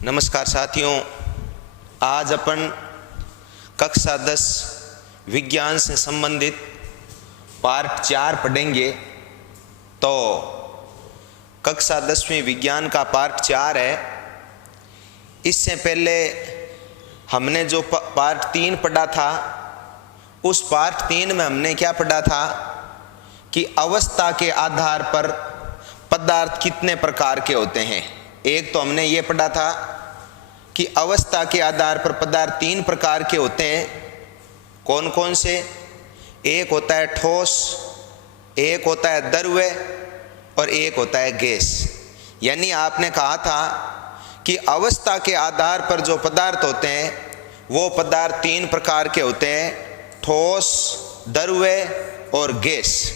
नमस्कार साथियों, आज अपन कक्षा 10 विज्ञान से संबंधित पार्ट 4 पढ़ेंगे। तो कक्षा 10वीं विज्ञान का पार्ट 4 है। इससे पहले हमने जो पार्ट 3 पढ़ा था, उस पार्ट 3 में हमने क्या पढ़ा था कि अवस्था के आधार पर पदार्थ कितने प्रकार के होते हैं। एक तो हमने ये पढ़ा था कि अवस्था के आधार पर पदार्थ 3 प्रकार के होते हैं। कौन कौन से? एक होता है ठोस, एक होता है द्रव्य और एक होता है गैस। यानी आपने कहा था कि अवस्था के आधार पर जो पदार्थ होते हैं वो पदार्थ 3 प्रकार के होते हैं, ठोस, द्रव्य और गैस।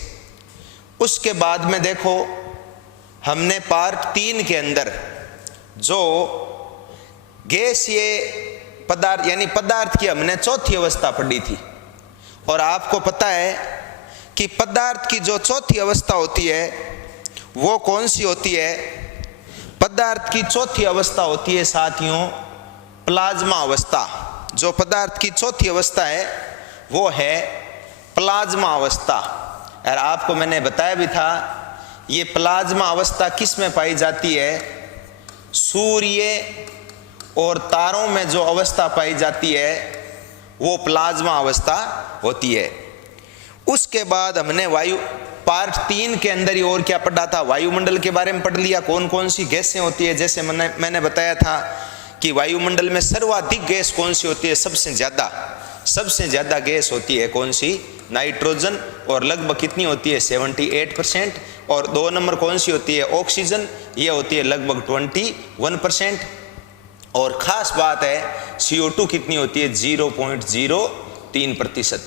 उसके बाद में देखो, हमने पार्ट 3 के अंदर जो गैसीय पदार्थ यानी पदार्थ की हमने चौथी अवस्था पढ़ी थी। और आपको पता है कि पदार्थ की जो चौथी अवस्था होती है वो कौन सी होती है? पदार्थ की चौथी अवस्था होती है साथियों प्लाज्मा अवस्था। जो पदार्थ की चौथी अवस्था है वो है प्लाज्मा अवस्था। और आपको मैंने बताया भी था, ये प्लाज्मा अवस्था किस में पाई जाती है? सूर्य और तारों में जो अवस्था पाई जाती है वो प्लाज्मा अवस्था होती है। उसके बाद हमने पार्ट 3 के अंदर ही और क्या पढ़ा था? वायुमंडल के बारे में पढ़ लिया, कौन कौन सी गैसें होती है। जैसे मैंने बताया था कि वायुमंडल में सर्वाधिक गैस कौन सी होती है? सबसे ज्यादा गैस होती है कौन सी? नाइट्रोजन। और लगभग कितनी होती है? 78%। और 2 नंबर कौन सी होती है? ऑक्सीजन। ये होती है लगभग 21%। और खास बात है CO2 कितनी होती है? 0.03%।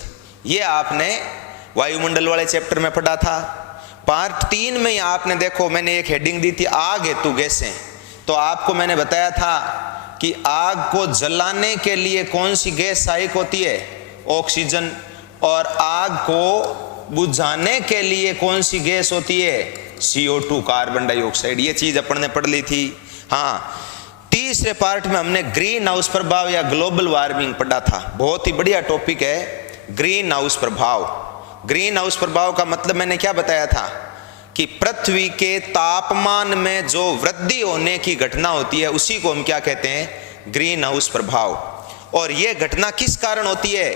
ये आपने वायुमंडल वाले चैप्टर में पढ़ा था। पार्ट 3 में आपने देखो, मैंने एक हेडिंग दी थी, आग हेतु गैसें। तो आपको मैंने बताया था कि आग को जलाने के लिए कौन सी गैस सहायक होती है? ऑक्सीजन। और आग को बुझाने के लिए कौन सी गैस होती है? CO2, carbon dioxide. ये चीज अपन ने पढ़ ली थी। हाँ, तीसरे पार्ट में हमने ग्रीन हाउस प्रभाव या ग्लोबल वार्मिंग पढ़ा था। बहुत ही बढ़िया टॉपिक है ग्रीन हाउस प्रभाव। ग्रीन हाउस प्रभाव का मतलब मैंने क्या बताया था कि पृथ्वी के तापमान में जो वृद्धि होने की घटना होती है उसी को हम क्या कहते हैं? ग्रीन हाउस प्रभाव। और ये घटना किस कारण होती है?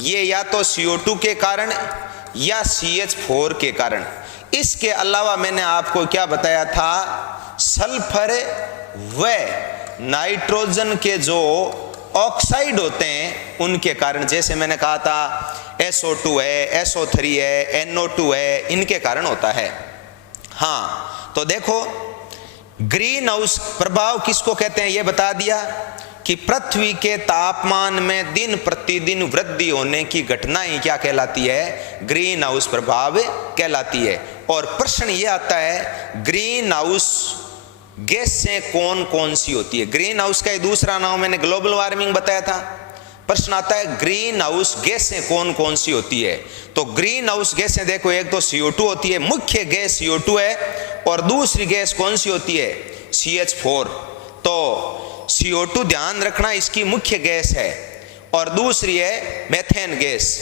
ये या तो CO2 के कारण या CH4 के कारण। इसके अलावा मैंने आपको क्या बताया था? सल्फर व नाइट्रोजन के जो ऑक्साइड होते हैं उनके कारण। जैसे मैंने कहा था SO2 है, SO3 है, NO2 है, इनके कारण होता है। हाँ, तो देखो ग्रीन हाउस प्रभाव किसको कहते हैं ये बता दिया कि पृथ्वी के तापमान में दिन प्रतिदिन वृद्धि होने की घटनाएं क्या कहलाती है? ग्रीन हाउस प्रभाव कहलाती है। और प्रश्न ये आता है, ग्रीन हाउस गैसें कौन कौन सी होती है? ग्रीन हाउस का दूसरा नाम मैंने ग्लोबल वार्मिंग बताया था। प्रश्न आता है ग्रीन हाउस गैसें कौन कौन सी होती है? तो ग्रीन हाउस गैसें देखो, एक तो CO2 होती है, मुख्य गैस CO2 है। और दूसरी गैस कौन सी होती है? CH4। तो CO2 ध्यान रखना, इसकी मुख्य गैस है। और दूसरी है मेथेन गैस।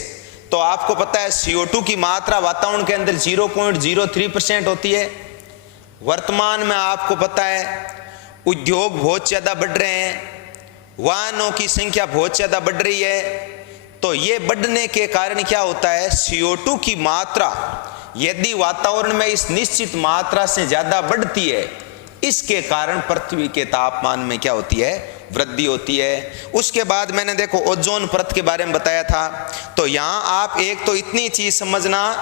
तो आपको पता है CO2 की मात्रा वातावरण के अंदर 0.03% होती है। वर्तमान में आपको पता है उद्योग बहुत ज्यादा बढ़ रहे हैं, वाहनों की संख्या बहुत ज्यादा बढ़ रही है। तो ये बढ़ने के कारण क्या होता है? CO2 की मात्रा यदि वातावरण में इस निश्चित मात्रा से ज्यादा बढ़ती है, इसके कारण पृथ्वी के तापमान में क्या होती है? वृद्धि होती है। उसके बाद मैंने देखो ओजोन परत के बारे में बताया था। तो यहां आप एक तो इतनी चीज समझना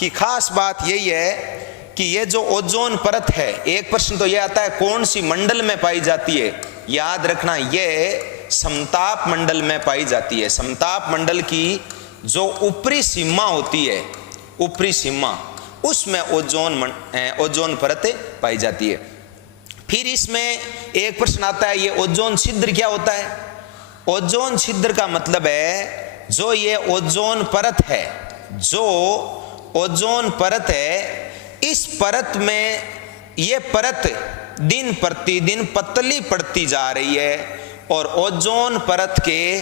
कि खास बात यही है कि ये जो ओजोन परत है, एक प्रश्न तो ये आता है कौन सी मंडल में पाई जाती है? याद रखना, ये समताप मंडल में पाई जाती है। समताप मंडल की जो ऊपरी सीमा होती है, ऊपरी सीमा, उसमें ओजोन परत पाई जाती है। फिर इसमें एक प्रश्न आता है, ये ओजोन छिद्र क्या होता है? ओजोन छिद्र का मतलब है जो ये ओजोन परत है, जो ओजोन परत है, इस परत में ये परत दिन प्रतिदिन पतली पड़ती जा रही है और ओजोन परत के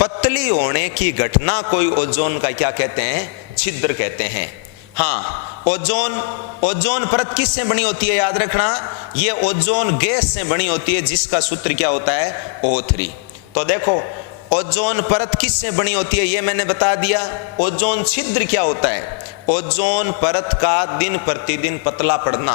पतली होने की घटना को ओजोन का क्या कहते हैं, छिद्र कहते हैं। हाँ, ओजोन परत किससे बनी होती है याद रखना, ये ओजोन गैस से बनी होती है जिसका सूत्र क्या होता है, O3। तो देखो ओजोन परत किससे बनी होती है ये मैंने बता दिया। ओजोन छिद्र क्या होता है, ओजोन परत का दिन प्रतिदिन पतला पड़ना।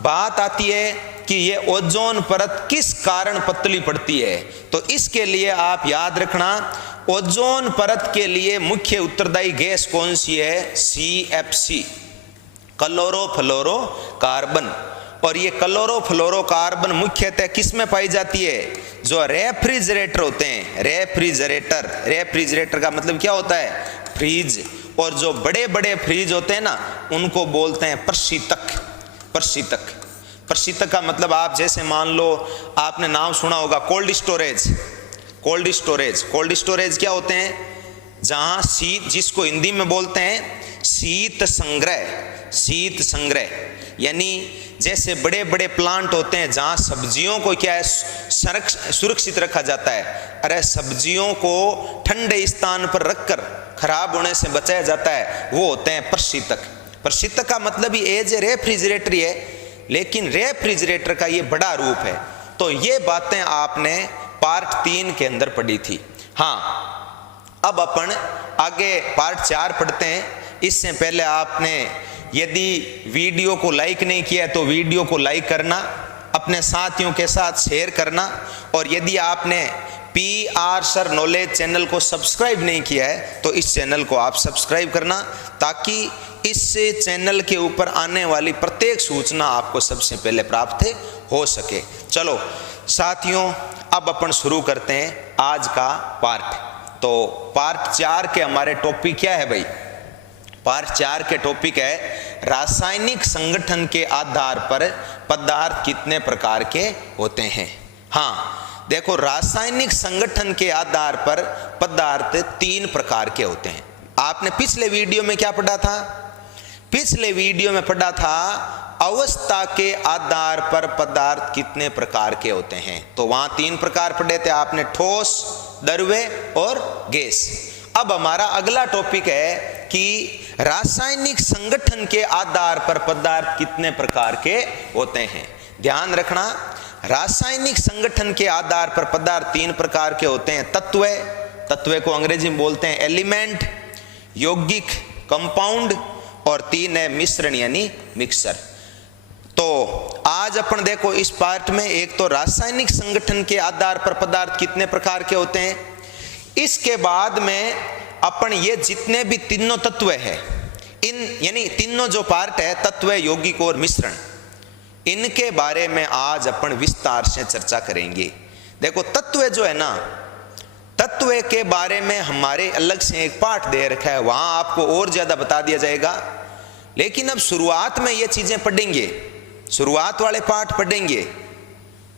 बात आती है कि ये ओजोन परत किस कारण पतली पड़ती है, तो इसके लिए आप याद रखना ओजोन परत के लिए मुख्य उत्तरदायी गैस कौन सी है, CFC, क्लोरोफ्लोरोकार्बन। और ये क्लोरोफ्लोरोकार्बन मुख्यतः किस में पाई जाती है, जो रेफ्रिजरेटर होते हैं, रेफ्रिजरेटर का मतलब क्या होता है, फ्रीज। और जो बड़े बड़े फ्रीज होते हैं ना उनको बोलते हैं प्रशीतक का मतलब आप जैसे मान लो आपने नाम सुना होगा कोल्ड स्टोरेज क्या होते हैं, जहां शीत, जिसको हिंदी में बोलते हैं शीत संग्रह, यानी जैसे बड़े बड़े प्लांट होते हैं जहां सब्जियों को क्या है सुरक्षित रखा जाता है, अरे सब्जियों को ठंडे स्थान पर रखकर खराब होने से बचाया जाता है, वो होते हैं प्रशीतक का मतलब ही एज रेफ्रिजरेटर ही है, लेकिन रेफ्रिजरेटर का ये बड़ा रूप है। तो ये बातें आपने पार्ट 3 के अंदर पढ़ी थी। हाँ, अब अपन आगे पार्ट 4 पढ़ते हैं। इससे पहले आपने यदि वीडियो को लाइक नहीं किया है तो वीडियो को लाइक करना, अपने साथियों के साथ शेयर करना, और यदि आपने PR सर नॉलेज चैनल को सब्सक्राइब नहीं किया है तो इस चैनल को आप सब्सक्राइब करना, ताकि इस चैनल के ऊपर आने वाली प्रत्येक सूचना आपको सबसे पहले प्राप्त हो सके। चलो साथियों, अब अपन शुरू करते हैं आज का पार्ट। तो पार्ट 4 के हमारे टॉपिक क्या है भाई, पार्ट 4 के टॉपिक है रासायनिक संगठन के आधार पर पदार्थ कितने प्रकार के होते हैं। हाँ देखो, रासायनिक संगठन के आधार पर पदार्थ 3 प्रकार के होते हैं। आपने पिछले वीडियो में क्या पढ़ा था, पिछले वीडियो में पढ़ा था अवस्था के आधार पर पदार्थ कितने प्रकार के होते हैं। तो वहां 3 प्रकार पढ़े थे आपने, ठोस, द्रव्य और गैस। अब हमारा अगला टॉपिक है कि रासायनिक संगठन के आधार पर पदार्थ कितने प्रकार के होते हैं। ध्यान रखना, रासायनिक संगठन के आधार पर पदार्थ 3 प्रकार के होते हैं। तत्व को अंग्रेजी में बोलते हैं एलिमेंट, यौगिक कंपाउंड, और 3 है मिश्रण यानी मिक्सर। तो आज अपन देखो इस पार्ट में एक तो रासायनिक संगठन के आधार पर पदार्थ कितने प्रकार के होते हैं, इसके बाद में अपन ये जितने भी तीनों तत्व है, इन यानी तीनों जो पार्ट है तत्व, यौगिक और मिश्रण, इनके बारे में आज अपन विस्तार से चर्चा करेंगे। देखो तत्व जो है ना, तत्व के बारे में हमारे अलग से एक पाठ दे रखा है, वहां आपको और ज्यादा बता दिया जाएगा। लेकिन अब शुरुआत में ये चीजें पढ़ेंगे, शुरुआत वाले पाठ पढ़ेंगे,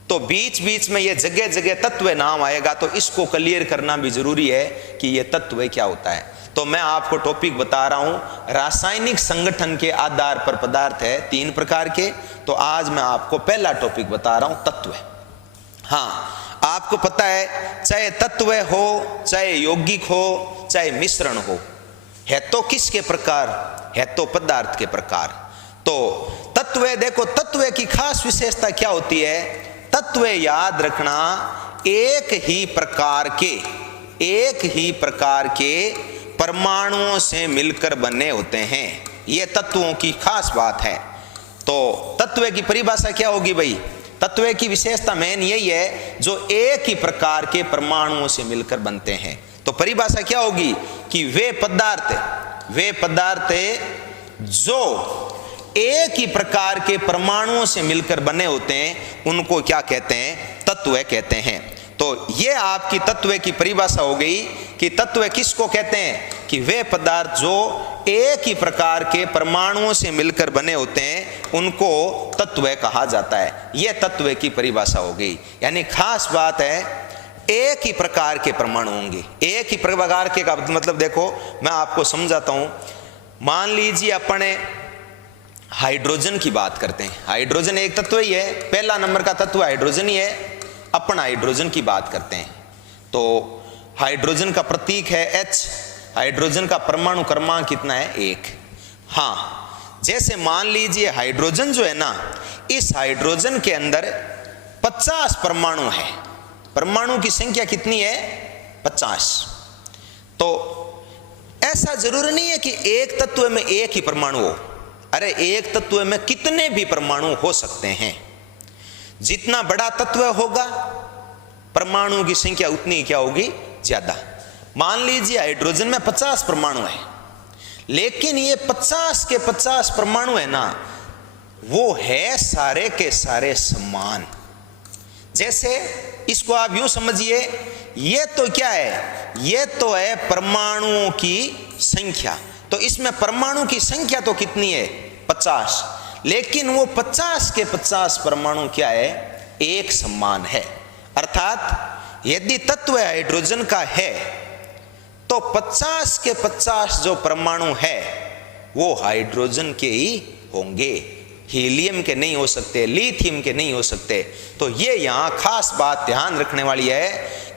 तो बीच बीच में ये जगह जगह तत्व नाम आएगा, तो इसको क्लियर करना भी जरूरी है कि ये तत्व क्या होता है। तो मैं आपको टॉपिक बता रहा हूं, रासायनिक संगठन के आधार पर पदार्थ है 3 प्रकार के। तो आज मैं आपको पहला टॉपिक बता रहा हूं, तत्व। हाँ, आपको पता है चाहे तत्व हो, चाहे यौगिक हो, चाहे मिश्रण हो, है तो किसके प्रकार, है तो पदार्थ के प्रकार। तो तत्व, देखो तत्व की खास विशेषता क्या होती है, तत्व याद रखना एक ही प्रकार के परमाणुओं से मिलकर बने होते हैं, ये तत्वों की खास बात है। तो तत्व की परिभाषा क्या होगी भाई, तत्व की विशेषता मेन यही है जो एक ही प्रकार के परमाणुओं से मिलकर बनते हैं। तो परिभाषा क्या होगी कि वे पदार्थ जो एक ही प्रकार के परमाणुओं से मिलकर बने होते हैं उनको क्या कहते हैं, तत्व कहते हैं। तो ये आपकी तत्व की परिभाषा हो गई कि तत्व किसको कहते हैं, कि वे पदार्थ जो एक ही प्रकार के परमाणुओं से मिलकर बने होते हैं उनको तत्व कहा जाता है। यह तत्व की परिभाषा हो गई। यानी खास बात है एक ही प्रकार के परमाणु होंगे। एक ही प्रकार के का मतलब देखो मैं आपको समझाता हूं। मान लीजिए अपने हाइड्रोजन की बात करते हैं। हाइड्रोजन एक तत्व ही है, पहला नंबर का तत्व हाइड्रोजन ही है। अपन हाइड्रोजन की बात करते हैं तो हाइड्रोजन का प्रतीक है H। हाइड्रोजन का परमाणु क्रमांक कितना है? 1। हाँ, जैसे मान लीजिए हाइड्रोजन जो है ना, इस हाइड्रोजन के अंदर 50 परमाणु है। परमाणु की संख्या कितनी है? 50। तो ऐसा जरूरी नहीं है कि एक तत्व में एक ही परमाणु हो। अरे एक तत्व में कितने भी परमाणु हो सकते हैं। जितना बड़ा तत्व होगा परमाणु की संख्या उतनी क्या होगी? ज्यादा। मान लीजिए हाइड्रोजन में 50 परमाणु है, लेकिन ये 50 के 50 परमाणु है ना, वो है सारे के सारे समान। जैसे इसको आप यूं समझिए, ये तो क्या है? ये तो है परमाणुओं की संख्या। तो इसमें परमाणु की संख्या तो कितनी है? 50। लेकिन वो 50 के 50 परमाणु क्या है? एक समान है। अर्थात यदि तत्व हाइड्रोजन का है तो 50 के 50 जो परमाणु है वो हाइड्रोजन के ही होंगे, हीलियम के नहीं हो सकते, लिथियम के नहीं हो सकते। तो ये यहां खास बात ध्यान रखने वाली है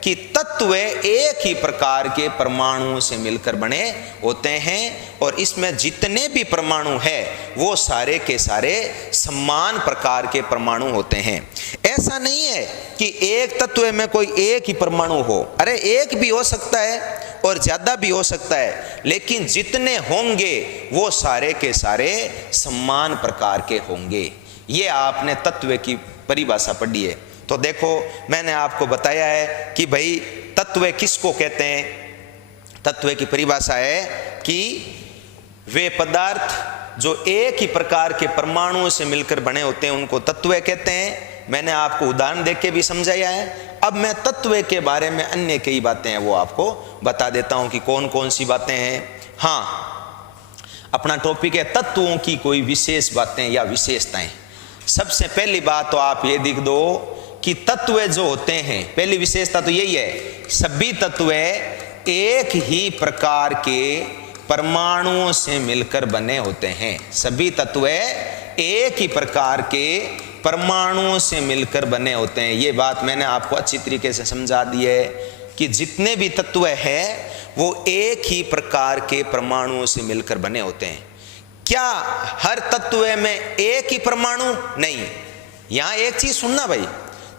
कि तत्व एक ही प्रकार के परमाणुओं से मिलकर बने होते हैं और इसमें जितने भी परमाणु है वो सारे के सारे समान प्रकार के परमाणु होते हैं। ऐसा नहीं है कि एक तत्व में कोई एक ही परमाणु हो। अरे एक भी हो सकता है और ज्यादा भी हो सकता है, लेकिन जितने होंगे वो सारे के सारे समान प्रकार के होंगे। ये आपने तत्व की परिभाषा पढ़ी है। तो देखो मैंने आपको बताया है कि भाई तत्व किसको कहते हैं। तत्व की परिभाषा है कि वे पदार्थ जो एक ही प्रकार के परमाणुओं से मिलकर बने होते हैं उनको तत्व कहते हैं। मैंने आपको उदाहरण देख के भी समझाया है। अब मैं तत्व के बारे में अन्य कई बातें हैं वो आपको बता देता हूं कि कौन कौन सी बातें हैं। हाँ, अपना टॉपिक है तत्वों की कोई विशेष बातें या विशेषताएं। सबसे पहली बात तो आप ये लिख दो कि तत्व जो होते हैं, पहली विशेषता तो यही है, सभी तत्व एक ही प्रकार के परमाणुओं से मिलकर बने होते हैं। सभी तत्व एक ही प्रकार के परमाणुओं से मिलकर बने होते हैं। ये बात मैंने आपको अच्छी तरीके से समझा दी है कि जितने भी तत्व है वो एक ही प्रकार के परमाणुओं से मिलकर बने होते हैं। क्या हर तत्व में एक ही परमाणु? नहीं। यहां एक चीज सुनना भाई,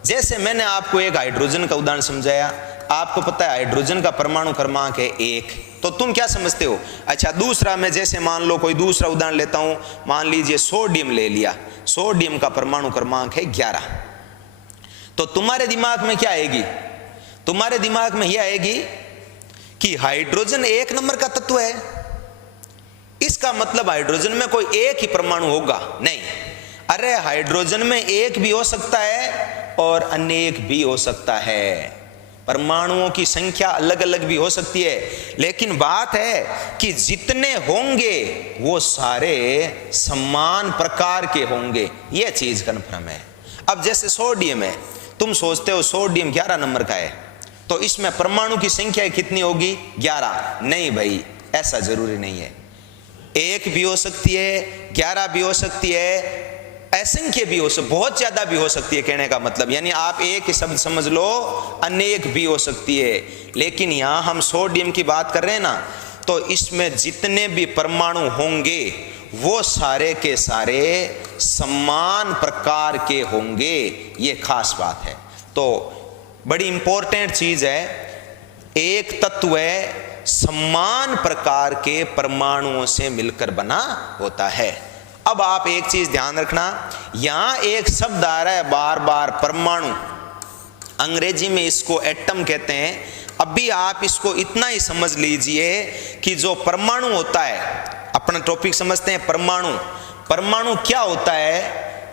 जैसे मैंने आपको एक हाइड्रोजन का उदाहरण समझाया, आपको पता है हाइड्रोजन का परमाणु क्रमांक है 1, तो तुम क्या समझते हो? अच्छा, दूसरा मैं जैसे मान लो कोई दूसरा उदाहरण लेता हूं, मान लीजिए सोडियम ले लिया। सोडियम का परमाणु क्रमांक है 11। तो तुम्हारे दिमाग में क्या आएगी? तुम्हारे दिमाग में यह आएगी कि हाइड्रोजन 1 नंबर का तत्व है, इसका मतलब हाइड्रोजन में कोई एक ही परमाणु होगा। नहीं, अरे हाइड्रोजन में एक भी हो सकता है और अनेक भी हो सकता है। परमाणुओं की संख्या अलग अलग भी हो सकती है, लेकिन बात है कि जितने होंगे वो सारे समान प्रकार के होंगे। ये चीज कन्फर्म है। अब जैसे सोडियम है, तुम सोचते हो सोडियम 11 नंबर का है, तो इसमें परमाणु की संख्या कितनी होगी? 11। नहीं भाई, ऐसा जरूरी नहीं है। 1 भी हो सकती है, 11 भी हो सकती है, असंख्य भी हो सकती, बहुत ज्यादा भी हो सकती है। कहने का मतलब यानी आप एक शब्द समझ लो, अनेक भी हो सकती है। लेकिन यहां हम सोडियम की बात कर रहे हैं ना, तो इसमें जितने भी परमाणु होंगे वो सारे के सारे समान प्रकार के होंगे। ये खास बात है। तो बड़ी इंपॉर्टेंट चीज है, एक तत्व समान प्रकार के परमाणुओं से मिलकर बना होता है। अब आप एक चीज ध्यान रखना, यहां एक शब्द आ रहा है बार बार, परमाणु। अंग्रेजी में इसको एटम कहते हैं। अभी आप इसको इतना ही समझ लीजिए कि जो परमाणु होता है, अपना टॉपिक समझते हैं परमाणु। परमाणु क्या होता है?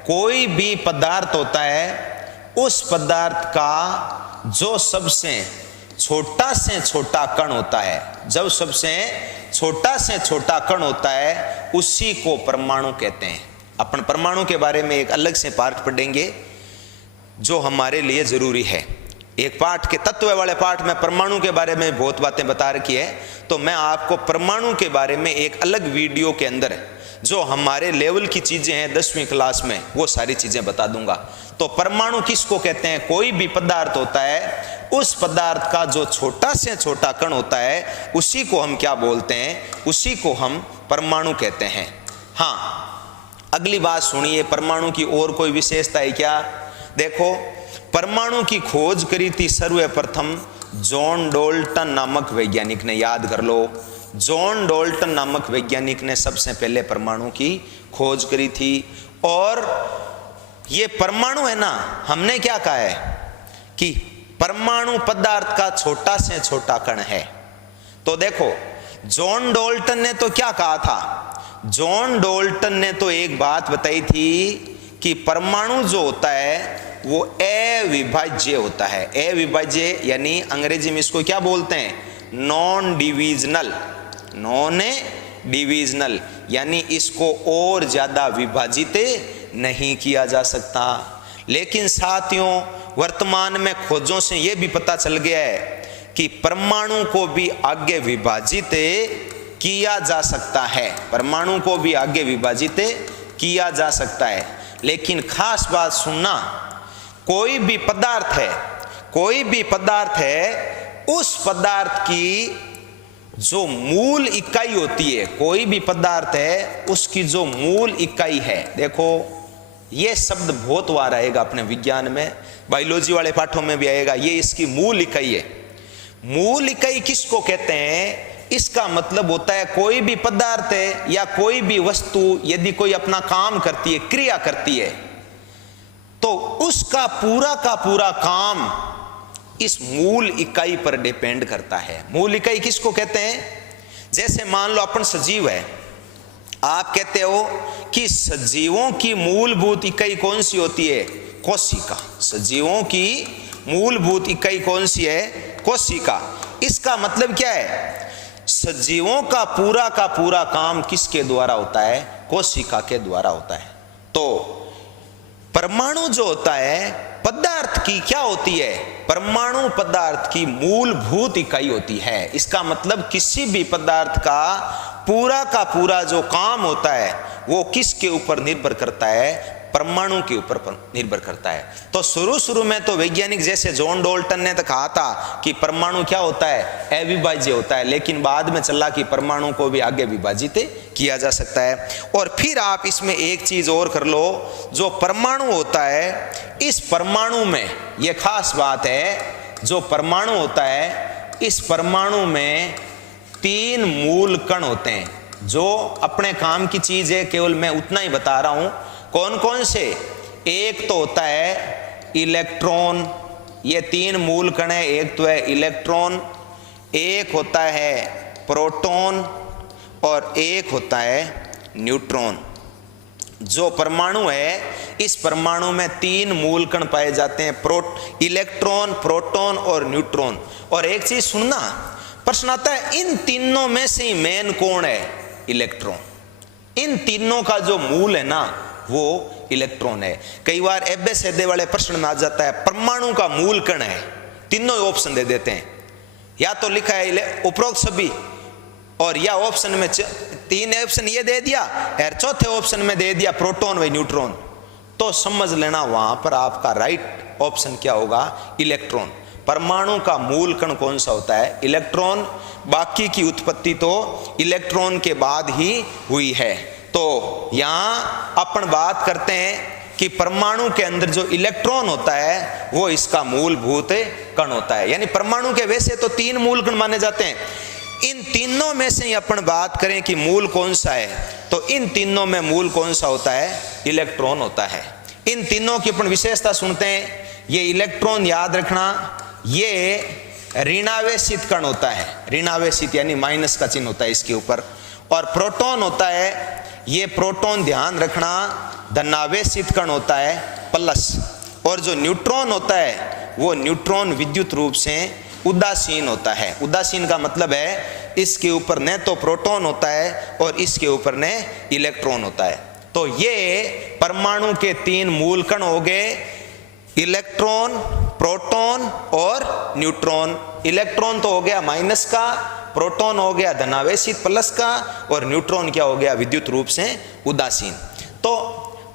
कोई भी पदार्थ होता है, उस पदार्थ का जो सबसे छोटा से छोटा कण होता है, जब सबसे छोटा से छोटा कण होता है उसी को परमाणु कहते हैं। अपन परमाणु के बारे में एक अलग से पार्ट पढ़ेंगे जो हमारे लिए जरूरी है। एक पाठ के तत्व वाले पाठ में परमाणु के बारे में बहुत बातें बता रखी है, तो मैं आपको परमाणु के बारे में एक अलग वीडियो के अंदर जो हमारे लेवल की चीजें हैं 10वीं क्लास में, वो सारी चीजें बता दूंगा। तो परमाणु किसको कहते हैं? कोई भी पदार्थ होता है, उस पदार्थ का जो छोटा से छोटा कण होता है, उसी को हम क्या बोलते हैं? उसी को हम परमाणु कहते हैं। हाँ, अगली बात सुनिए, परमाणु की और कोई विशेषता है क्या? देखो, परमाणु की खोज करी थी सर्वप्रथम जॉन डाल्टन नामक वैज्ञानिक ने। याद कर लो, जॉन डाल्टन नामक वैज्ञानिक ने सबसे पहले परमाणु की खोज करी थी। और ये परमाणु है ना, हमने क्या कहा है कि परमाणु पदार्थ का छोटा से छोटा कण है। तो देखो, जॉन डाल्टन ने तो क्या कहा था? जॉन डाल्टन ने तो एक बात बताई थी कि परमाणु जो होता है वो अविभाज्य होता है। अविभाज्य यानी अंग्रेजी में इसको क्या बोलते हैं? Non divisional. नॉन डिविजनल यानी इसको और ज्यादा विभाजित नहीं किया जा सकता। लेकिन साथियों, वर्तमान में खोजों से यह भी पता चल गया है कि परमाणु को भी आगे विभाजित किया जा सकता है। परमाणु को भी आगे विभाजित किया जा सकता है। लेकिन खास बात सुनना, कोई भी पदार्थ है, कोई भी पदार्थ है, उस पदार्थ की जो मूल इकाई होती है, कोई भी पदार्थ है उसकी जो मूल इकाई है, देखो ये शब्द बहुत बार आएगा अपने विज्ञान में, बायोलॉजी वाले पाठों में भी आएगा, ये इसकी मूल इकाई है। मूल इकाई किसको कहते हैं? इसका मतलब होता है कोई भी पदार्थ है या कोई भी वस्तु यदि कोई अपना काम करती है, क्रिया करती है, तो उसका पूरा का पूरा काम इस मूल इकाई पर डिपेंड करता है। मूल इकाई किसको कहते हैं? जैसे मान लो अपन सजीव है, आप कहते हो कि सजीवों की मूलभूत इकाई कौन सी होती है? कोशिका। सजीवों की मूलभूत इकाई कौन सी है? कोशिका। इसका मतलब क्या है? सजीवों का पूरा काम किसके द्वारा होता है? कोशिका के द्वारा होता है। तो परमाणु जो होता है पदार्थ की क्या होती है? परमाणु पदार्थ की मूलभूत इकाई होती है। इसका मतलब किसी भी पदार्थ का पूरा जो काम होता है वो किसके ऊपर निर्भर करता है? परमाणु के ऊपर निर्भर करता है। तो शुरू में तो वैज्ञानिक जैसे जॉन डाल्टन ने तो कहा था कि परमाणु क्या होता है? अविभाज्य होता है, लेकिन बाद में चला कि परमाणु को भी आगे विभाजित किया जा सकता है। और फिर आप इसमें एक चीज और कर लो, जो परमाणु होता है, इस परमाणु में यह खास बात है, जो परमाणु होता है इस परमाणु में 3 मूल कण होते हैं जो अपने काम की चीज है, केवल मैं उतना ही बता रहा हूं। कौन कौन से? एक तो होता है इलेक्ट्रॉन, ये 3 मूल कण है। एक तो है इलेक्ट्रॉन, एक होता है प्रोटॉन और एक होता है न्यूट्रॉन। जो परमाणु है इस परमाणु में 3 मूल कण पाए जाते हैं, इलेक्ट्रॉन, प्रोटॉन और न्यूट्रॉन। और एक चीज सुनना, प्रश्न आता है इन तीनों में से ही मेन कौन है? इलेक्ट्रॉन। इन तीनों का जो मूल है ना वो इलेक्ट्रॉन है। कई बार एबे सेदे वाले प्रश्न में आ जाता है परमाणु का मूल कण है, तीनों ऑप्शन दे देते हैं, या तो लिखा है उपरोक्त सभी, और या ऑप्शन में 3 ऑप्शन ये दे दिया और चौथे ऑप्शन में दे दिया प्रोटॉन व न्यूट्रॉन। तो समझ लेना वहां पर आपका राइट ऑप्शन क्या होगा? इलेक्ट्रॉन। परमाणु का मूल कण कौन सा होता है? इलेक्ट्रॉन। बाकी की उत्पत्ति तो इलेक्ट्रॉन के बाद ही हुई है। तो यहां अपन बात करते हैं कि परमाणु के अंदर जो इलेक्ट्रॉन होता है वो इसका मूलभूत कण होता है। यानी परमाणु के वैसे तो 3 मूल कण माने जाते हैं, इन तीनों में से ही अपन बात करें कि मूल कौन सा है, तो इन तीनों में मूल कौन सा होता है? इलेक्ट्रॉन होता है। इन तीनों की अपन विशेषता सुनते हैं। ये इलेक्ट्रॉन याद रखना, ये ऋणावेशित कण होता है, ऋणावेशित यानी माइनस का चिन्ह होता है इसके ऊपर। और प्रोटॉन होता है, ये प्रोटॉन ध्यान रखना धनावेशित कण होता है, प्लस। और जो न्यूट्रॉन होता है वो न्यूट्रॉन विद्युत रूप से उदासीन होता है। उदासीन का मतलब है इसके ऊपर न तो प्रोटॉन होता है और इसके ऊपर न इलेक्ट्रॉन होता है। तो ये परमाणु के 3 मूल कण हो गए, इलेक्ट्रॉन, प्रोटॉन और न्यूट्रॉन। इलेक्ट्रॉन तो हो गया माइनस का, प्रोटॉन हो गया धनावेशित प्लस का, और न्यूट्रॉन क्या हो गया, विद्युत रूप से उदासीन। तो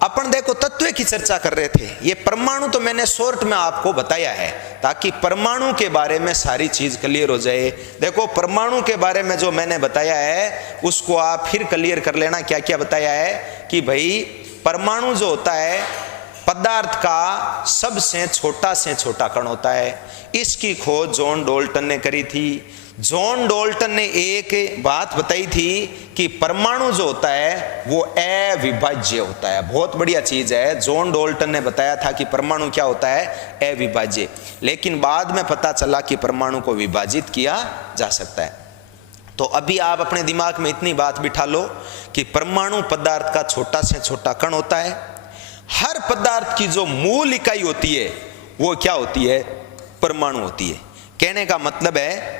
अपन देखो तत्व की चर्चा कर रहे थे। ये परमाणु तो मैंने शॉर्ट में आपको बताया है ताकि परमाणु के बारे में सारी चीज क्लियर हो जाए। देखो परमाणु के बारे में जो मैंने बताया है उसको आप फिर क्लियर कर लेना। क्या क्या बताया है कि भाई परमाणु जो होता है पदार्थ का सबसे छोटा कण होता है। इसकी खोज जॉन डाल्टन ने करी थी। जॉन डाल्टन ने एक बात बताई थी कि परमाणु जो होता है वो अविभाज्य होता है। बहुत बढ़िया चीज है, जॉन डाल्टन ने बताया था कि परमाणु क्या होता है, अविभाज्य। लेकिन बाद में पता चला कि परमाणु को विभाजित किया जा सकता है। तो अभी आप अपने दिमाग में इतनी बात बिठा लो कि परमाणु पदार्थ का छोटा से छोटा कण होता है। हर पदार्थ की जो मूल इकाई होती है वो क्या होती है, परमाणु होती है। कहने का मतलब है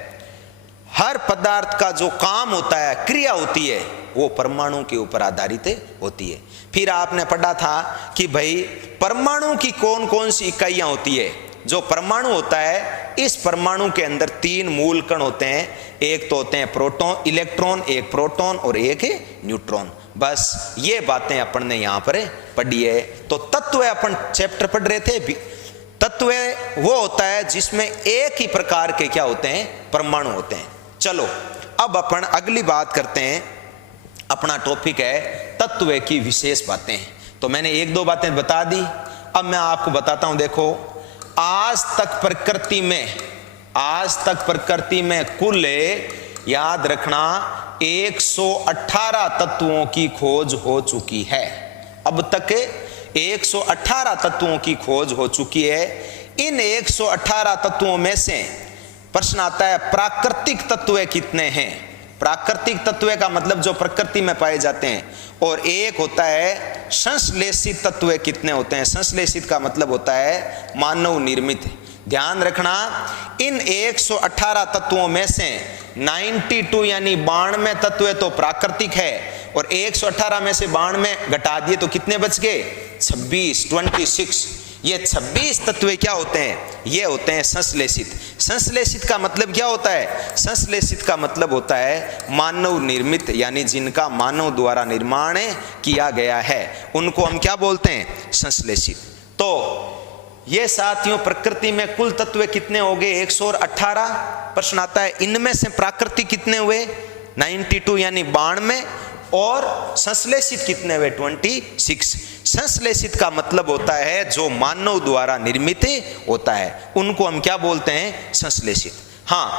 हर पदार्थ का जो काम होता है, क्रिया होती है, वो परमाणु के ऊपर आधारित होती है। फिर आपने पढ़ा था कि भाई परमाणु की कौन कौन सी इकाइयां होती है। जो परमाणु होता है इस परमाणु के अंदर 3 मूल कण होते हैं। एक तो होते हैं प्रोटॉन, इलेक्ट्रॉन, एक प्रोटॉन और एक न्यूट्रॉन। बस ये बातें अपन ने यहां पर पढ़ी है। तो तत्व अपन चैप्टर पढ़ रहे थे। तत्व वो होता है जिसमें एक ही प्रकार के क्या होते हैं, परमाणु होते हैं। चलो अब अपन अगली बात करते हैं। अपना टॉपिक है तत्व की विशेष बातें। तो मैंने 1-2 बातें बता दी, अब मैं आपको बताता हूं। देखो आज तक प्रकृति में कुल याद रखना 118 तत्वों की खोज हो चुकी है। अब तक 118 तत्वों की खोज हो चुकी है। इन 118 तत्वों में से प्रश्न आता है प्राकृतिक तत्व कितने हैं। प्राकृतिक तत्व का मतलब जो प्रकृति में पाए जाते हैं। और एक होता है संश्लेषित तत्व कितने होते हैं। संश्लेषित का मतलब होता है मानव निर्मित। ध्यान रखना इन 118 तत्वों में से 92 यानी 92 तत्व तो प्राकृतिक है और 118 में से 92 घटा दिए तो कितने बच गए, 26। ये 26 तत्व क्या होते हैं, ये होते हैं संश्लेषित। संश्लेषित का मतलब क्या होता है, संश्लेषित का मतलब होता है मानव निर्मित, यानी जिनका मानव द्वारा निर्माण किया गया है उनको हम क्या बोलते हैं, संश्लेषित। तो ये साथियों प्रकृति में कुल तत्व कितने हो गए, 118। प्रश्न आता है इनमें से प्राकृतिक कितने हुए, 92 यानी 92 और संश्लेषित कितने हुए, 26। संश्लेषित का मतलब होता है जो मानव द्वारा निर्मित होता है उनको हम क्या बोलते हैं, संश्लेषित। हाँ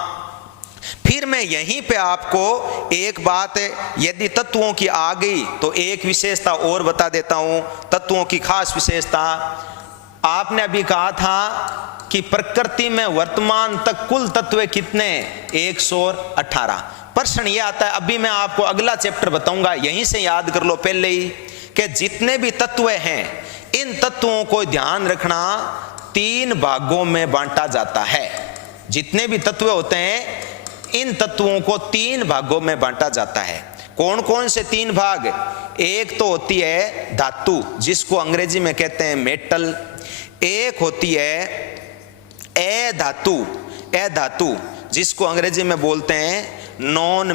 फिर मैं यहीं पे आपको एक बात यदि तत्वों की आ गई तो एक विशेषता और बता देता हूं। तत्वों की खास विशेषता आपने अभी कहा था कि प्रकृति में वर्तमान तक कुल तत्व कितने, 118। प्रश्न ये आता है, अभी मैं आपको अगला चैप्टर बताऊंगा, यहीं से याद कर लो पहले ही कि जितने भी तत्व हैं इन तत्वों को ध्यान रखना 3 भागों में बांटा जाता है। जितने भी तत्व होते हैं इन तत्वों को 3 भागों में बांटा जाता है। कौन कौन से 3 भाग, एक तो होती है धातु जिसको अंग्रेजी में कहते हैं मेटल, एक होती है अधातु जिसको अंग्रेजी में बोलते हैं नॉन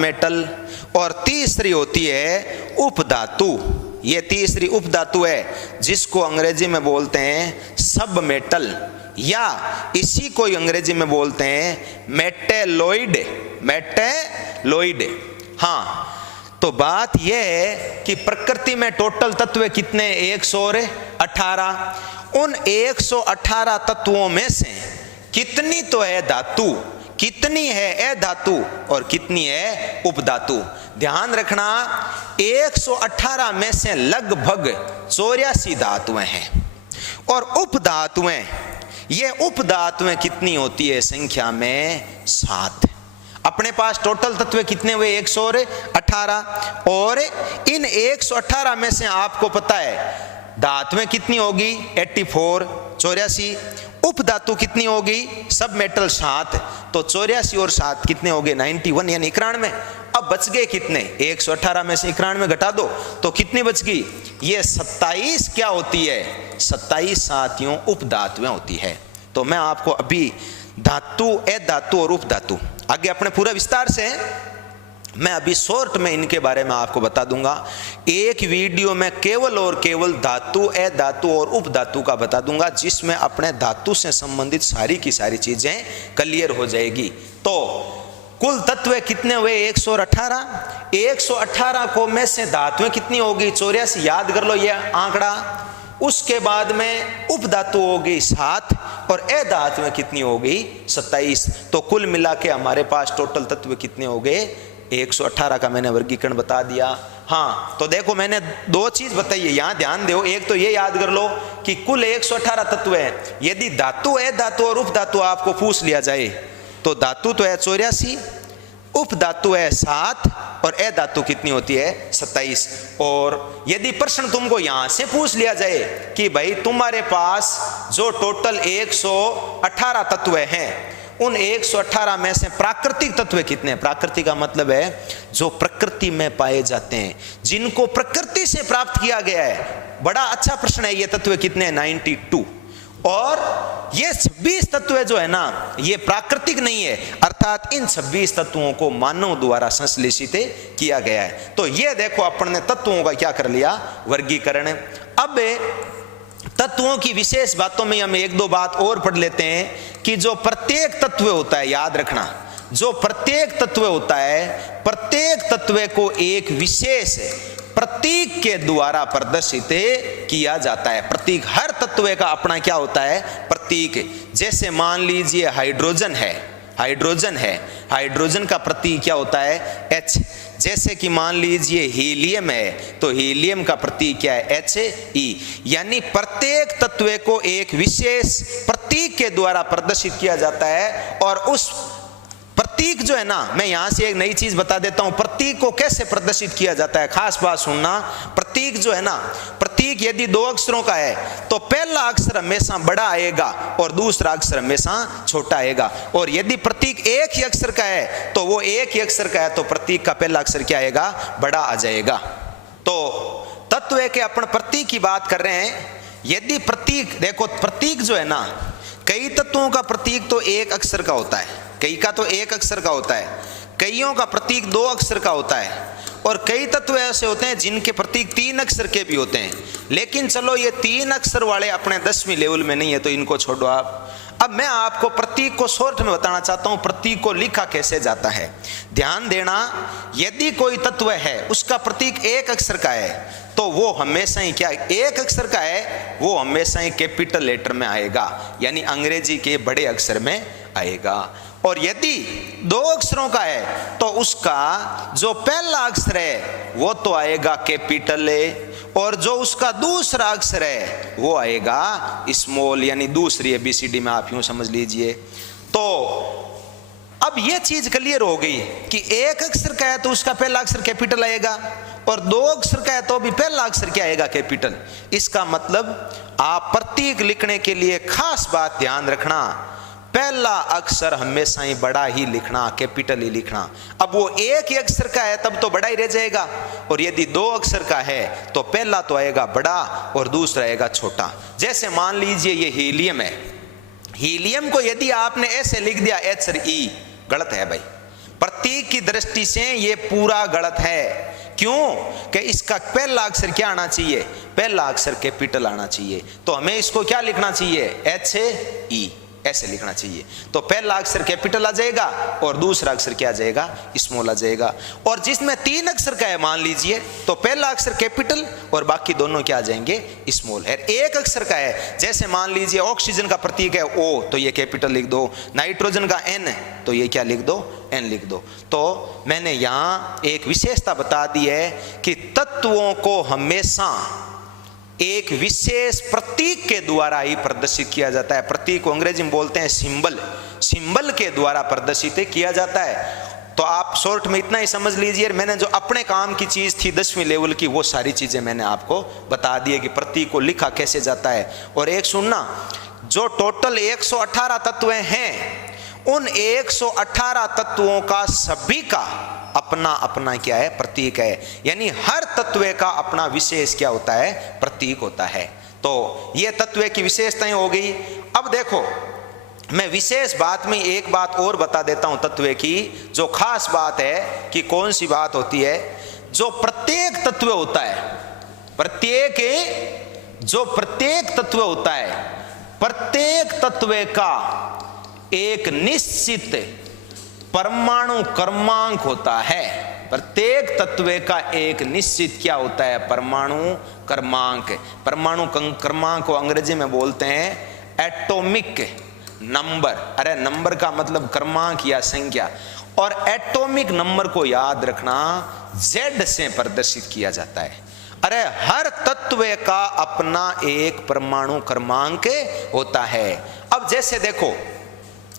मेटल, और तीसरी होती है उपधातु। ये तीसरी उपधातु है जिसको अंग्रेजी में बोलते हैं सब मेटल, या इसी को अंग्रेजी में बोलते हैं मेटेलोइड। हाँ तो बात यह है कि प्रकृति में टोटल तत्व कितने, 118। उन 118 तत्वों में से कितनी तो है धातु, कितनी है अधातु और कितनी है उपधातु। ध्यान रखना 118 में से लगभग 84 धातुएं हैं और उपधातुएं, ये उपधातुएं कितनी होती है संख्या में 7। अपने पास टोटल तत्व कितने हुए, 118, और इन 118 में से आपको पता है धातुएं कितनी होगी, 84, 84। उपधातु कितनी होगी, सब मेटल 7, तो 84 और 7 कितने हो गए, 91 यानी 91। अब अब बच गए कितने, 118 में से 91 घटा दो तो कितनी बच गई, ये 27 क्या होती है, 27 साथियों उपधातुएं होती है। तो मैं आपको अभी धातु, अधातु और उपधातु आगे अपने पूरा विस्तार से मैं अभी शॉर्ट में इनके बारे में आपको बता दूंगा। एक वीडियो में केवल और केवल धातु, अधातु और उपधातु का बता दूंगा, जिसमें अपने धातु से संबंधित सारी की सारी चीजें क्लियर हो जाएगी। तो कुल तत्व कितने हुए, 118। 118 को में से धातुएं कितनी होगी, 84, याद कर लो ये आंकड़ा। उसके बाद में उपधातु होगी 7 और अधातुएं कितनी होगी, 27। तो कुल मिला के हमारे पास टोटल तत्व कितने हो गए, 118 का मैंने वर्गीकरण बता दिया। हाँ, तो देखो मैंने दो चीज बताई है, यहां ध्यान दो। एक तो ये याद कर लो कि कुल 118 तत्व है। यदि धातु, अधातु और उपधातु आपको पूछ लिया जाए तो धातु तो है 84, उपधातु है 7 और अधातु कितनी होती है, 27। और यदि प्रश्न तुमको यहां से पूछ लिया जाए कि भाई तुम्हारे पास जो टोटल 118 तत्व हैं, उन 118 में से प्राकृतिक तत्व कितने हैं, प्राकृतिक का मतलब है जो प्रकृति में पाए जाते हैं, जिनको प्रकृति से प्राप्त किया गया है। बड़ा अच्छा प्रश्न है, ये तत्व कितने हैं, 92। और ये 26 तत्व जो है ना, ये प्राकृतिक नहीं है, अर्थात इन 26 तत्वों को मानव द्वारा संश्लेषित किया गया है। तो ये देखो अपन ने तत्वों का क्या कर लिया, वर्गीकरण। अब तत्वों की विशेष बातों में हम एक दो बात और पढ़ लेते हैं कि जो प्रत्येक तत्व होता है, याद रखना, जो प्रत्येक तत्व होता है, प्रत्येक तत्व को एक विशेष प्रतीक के द्वारा प्रदर्शित किया जाता है। प्रतीक, हर तत्व का अपना क्या होता है, प्रतीक। जैसे मान लीजिए हाइड्रोजन है, हाइड्रोजन है, हाइड्रोजन का प्रतीक क्या होता है, H। जैसे कि मान लीजिए हीलियम है, तो हीलियम का प्रतीक क्या है, He। यानी प्रत्येक तत्व को एक विशेष प्रतीक के द्वारा प्रदर्शित किया जाता है। और उस प्रतीक जो है ना, मैं यहां से एक नई चीज बता देता हूं, प्रतीक को कैसे प्रदर्शित किया जाता है, खास बात सुनना। प्रतीक जो है ना, प्रतीक यदि 2 अक्षरों का है तो पहला अक्षर हमेशा बड़ा आएगा और दूसरा अक्षर हमेशा छोटा आएगा। और यदि प्रतीक एक ही अक्षर का है तो वो एक ही अक्षर का है तो प्रतीक का पहला अक्षर क्या आएगा, बड़ा आ जाएगा। तो तत्व के अपन प्रतीक की बात कर रहे हैं। यदि प्रतीक देखो, प्रतीक जो है ना, कई तत्वों का प्रतीक तो एक अक्षर का होता है, कई का तो एक अक्षर का होता है, कईयों का प्रतीक 2 अक्षर का होता है, और कई तत्व ऐसे होते हैं जिनके प्रतीक 3 अक्षर के भी होते हैं। लेकिन चलो ये 3 अक्षर वाले अपने 10वीं लेवल में नहीं है तो इनको छोड़ो आप। अब मैं आपको प्रतीक को शॉर्ट में बताना चाहता हूं, प्रतीक को लिखा कैसे जाता है। ध्यान देना, यदि कोई तत्व है उसका प्रतीक 1 अक्षर का है तो वो हमेशा ही क्या, 1 अक्षर का है, वो हमेशा ही कैपिटल लेटर में आएगा, यानी अंग्रेजी के बड़े अक्षर में आएगा। और यदि 2 अक्षरों का है तो उसका जो पहला अक्षर है वो तो आएगा कैपिटल ए, और जो उसका दूसरा अक्षर है वो आएगा स्मॉल, यानी दूसरी ABCD में आप यूं समझ लीजिए। तो अब ये चीज क्लियर हो गई कि 1 अक्षर का है तो उसका पहला अक्षर कैपिटल आएगा, और 2 अक्षर का है तो भी पहला अक्षर क्या आएगा, कैपिटल। इसका मतलब आप प्रतीक लिखने के लिए खास बात ध्यान रखना, पहला अक्षर हमेशा ही बड़ा ही लिखना, कैपिटल ही लिखना। अब वो 1 ही अक्षर का है तब तो बड़ा ही रह जाएगा, और यदि 2 अक्षर का है तो पहला तो आएगा बड़ा और दूसरा आएगा छोटा। जैसे मान लीजिए ये हीलियम है, हीलियम को यदि आपने ऐसे लिख दिया HE, गलत है भाई, प्रतीक की दृष्टि से ये पूरा गलत है। क्यों कि इसका पहला अक्षर क्या आना चाहिए, पहला अक्षर कैपिटल आना चाहिए। तो हमें इसको क्या लिखना चाहिए, HE ऐसे लिखना चाहिए। तो पहला अक्षर कैपिटल आ जाएगा और दूसरा अक्षर क्या आ जाएगा, स्मॉल आ जाएगा। और जिसमें 3 अक्षर का है मान लीजिए तो पहला अक्षर कैपिटल और बाकी दोनों क्या आ जाएंगे, स्मॉल है। 1 अक्षर का है, जैसे मान लीजिए ऑक्सीजन का प्रतीक है O तो ये कैपिटल लिख दो, नाइट्रोजन का N तो ये क्या लिख दो, N लिख दो। तो मैंने यहाँ एक विशेषता बता दी है कि तत्वों को हमेशा एक विशेष प्रतीक के द्वारा ही प्रदर्शित किया जाता है। प्रतीक को अंग्रेजी में बोलते हैं सिंबल, सिंबल के द्वारा प्रदर्शित किया जाता है। तो आप शॉर्ट में इतना ही समझ लीजिए, मैंने जो अपने काम की चीज थी 10वीं लेवल की वो सारी चीजें मैंने आपको बता दी है कि प्रतीक को लिखा कैसे जाता है। और एक सुनना, जो टोटल 118 तत्व हैं, उन 118 तत्वों का सभी का अपना अपना क्या है, प्रतीक है। यानी हर तत्व का अपना विशेष क्या होता है, प्रतीक होता है। तो ये तत्व की विशेषताएं हो गई। अब देखो मैं विशेष बात में एक बात और बता देता हूं तत्व की, जो खास बात है कि कौन सी बात होती है, जो प्रत्येक तत्व होता है, जो प्रत्येक तत्व होता है, प्रत्येक तत्व का एक निश्चित परमाणु क्रमांक होता है। प्रत्येक तत्व का एक निश्चित क्या होता है, परमाणु क्रमांक। परमाणु क्रमांक को अंग्रेजी में बोलते हैं एटॉमिक नंबर। अरे नंबर का मतलब क्रमांक या संख्या, और एटॉमिक नंबर को याद रखना Z से प्रदर्शित किया जाता है। अरे हर तत्व का अपना एक परमाणु क्रमांक होता है। अब जैसे देखो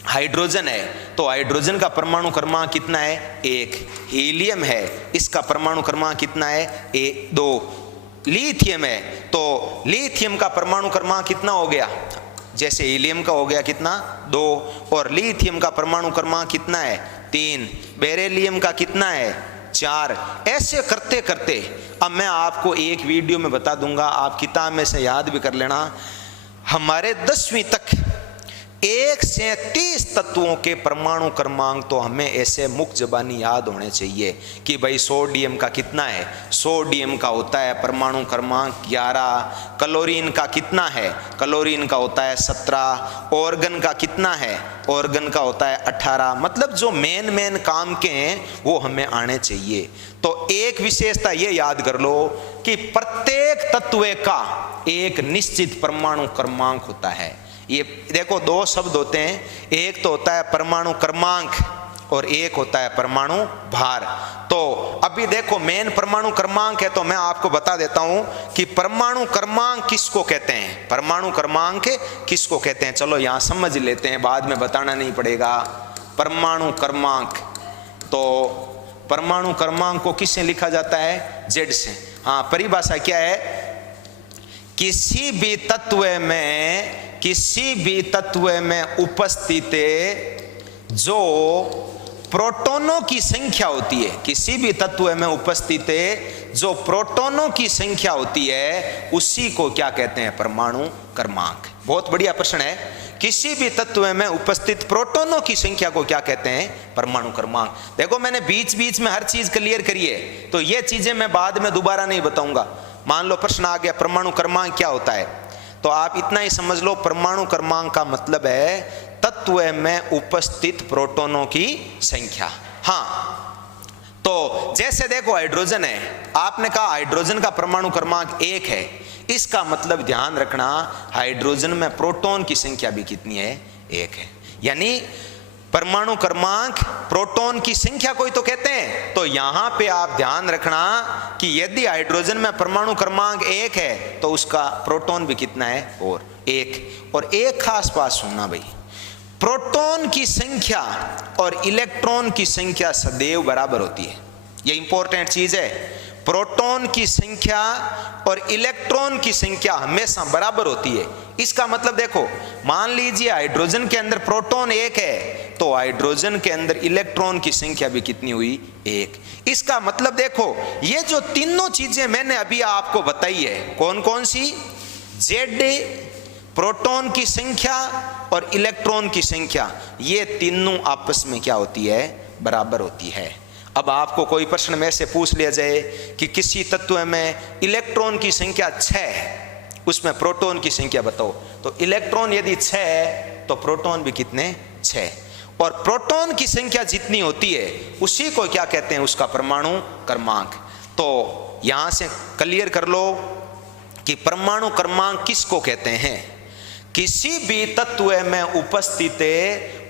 हाइड्रोजन है तो हाइड्रोजन का परमाणु क्रमांक कितना है, 1। हीलियम है, इसका परमाणु क्रमांक कितना है, 2। लिथियम है तो लिथियम का परमाणु क्रमांक कितना हो गया, जैसे हीलियम का हो गया कितना, 2। और लिथियम का परमाणु क्रमांक कितना है, 3। बेरिलियम का कितना है, 4। ऐसे करते करते अब मैं आपको एक वीडियो में बता दूंगा, आप किताब में से याद भी कर लेना। हमारे 10वीं तक 1 से 30 तत्वों के परमाणु क्रमांक तो हमें ऐसे मुक्त जबानी याद होने चाहिए कि भाई सोडियम का कितना है, सोडियम का होता है परमाणु क्रमांक 11। क्लोरीन का कितना है, क्लोरीन का होता है 17। ऑर्गन का कितना है, ऑर्गन का होता है 18। मतलब जो मेन काम के हैं वो हमें आने चाहिए। तो एक विशेषता ये याद कर लो कि प्रत्येक तत्व का एक निश्चित परमाणु क्रमांक होता है। ये देखो 2 शब्द होते हैं, एक तो होता है परमाणु क्रमांक और एक होता है परमाणु भार। तो अभी देखो मेन परमाणु क्रमांक है तो मैं आपको बता देता हूं कि परमाणु क्रमांक किसको कहते हैं, परमाणु क्रमांक किसको कहते हैं। चलो यहां समझ लेते हैं, बाद में बताना नहीं पड़ेगा। परमाणु क्रमांक, तो परमाणु क्रमांक को किससे लिखा जाता है, Z से। हाँ, परिभाषा क्या है, किसी भी तत्व में उपस्थित जो प्रोटॉनों की संख्या होती है, किसी भी तत्व में उपस्थित जो प्रोटॉनों की संख्या होती है उसी को क्या कहते हैं, परमाणु क्रमांक। बहुत बढ़िया प्रश्न है। किसी भी तत्व में उपस्थित प्रोटॉनों की संख्या को क्या कहते हैं, परमाणु क्रमांक। देखो मैंने बीच बीच में हर चीज क्लियर करी है, तो ये चीजें मैं बाद में दोबारा नहीं बताऊंगा। मान लो प्रश्न आ गया परमाणु क्रमांक क्या होता है, तो आप इतना ही समझ लो, परमाणु क्रमांक का मतलब है तत्व में उपस्थित प्रोटॉनों की संख्या। हाँ, तो जैसे देखो हाइड्रोजन है, आपने कहा हाइड्रोजन का परमाणु क्रमांक 1 है, इसका मतलब ध्यान रखना हाइड्रोजन में प्रोटॉन की संख्या भी कितनी है, 1 है। यानी परमाणु क्रमांक प्रोटॉन की संख्या को ही तो कहते हैं। तो यहां पे आप ध्यान रखना कि यदि हाइड्रोजन में परमाणु क्रमांक 1 है तो उसका प्रोटॉन भी कितना है, और 1। और एक खास बात सुनना भाई, प्रोटॉन की संख्या और इलेक्ट्रॉन की संख्या सदैव बराबर होती है। ये इंपॉर्टेंट चीज है। प्रोटॉन की संख्या और इलेक्ट्रॉन की संख्या हमेशा बराबर होती है। इसका मतलब देखो, मान लीजिए हाइड्रोजन के अंदर प्रोटॉन 1 है तो हाइड्रोजन के अंदर इलेक्ट्रॉन की संख्या भी कितनी हुई, 1। इसका मतलब देखो, ये जो तीनों चीजें मैंने अभी आपको बताई है, कौन कौन सी, Z, प्रोटॉन की संख्या और इलेक्ट्रॉन की संख्या, ये तीनों आपस में क्या होती है, बराबर होती है। अब आपको कोई प्रश्न में से पूछ लिया जाए कि किसी तत्व में इलेक्ट्रॉन की संख्या 6 है, उसमें प्रोटॉन की संख्या बताओ, तो इलेक्ट्रॉन यदि 6 है तो प्रोटॉन भी कितने, 6। और प्रोटॉन की संख्या जितनी होती है उसी को क्या कहते हैं, उसका परमाणु क्रमांक। तो यहां से क्लियर कर लो कि परमाणु क्रमांक किसको कहते हैं, किसी भी तत्व में उपस्थित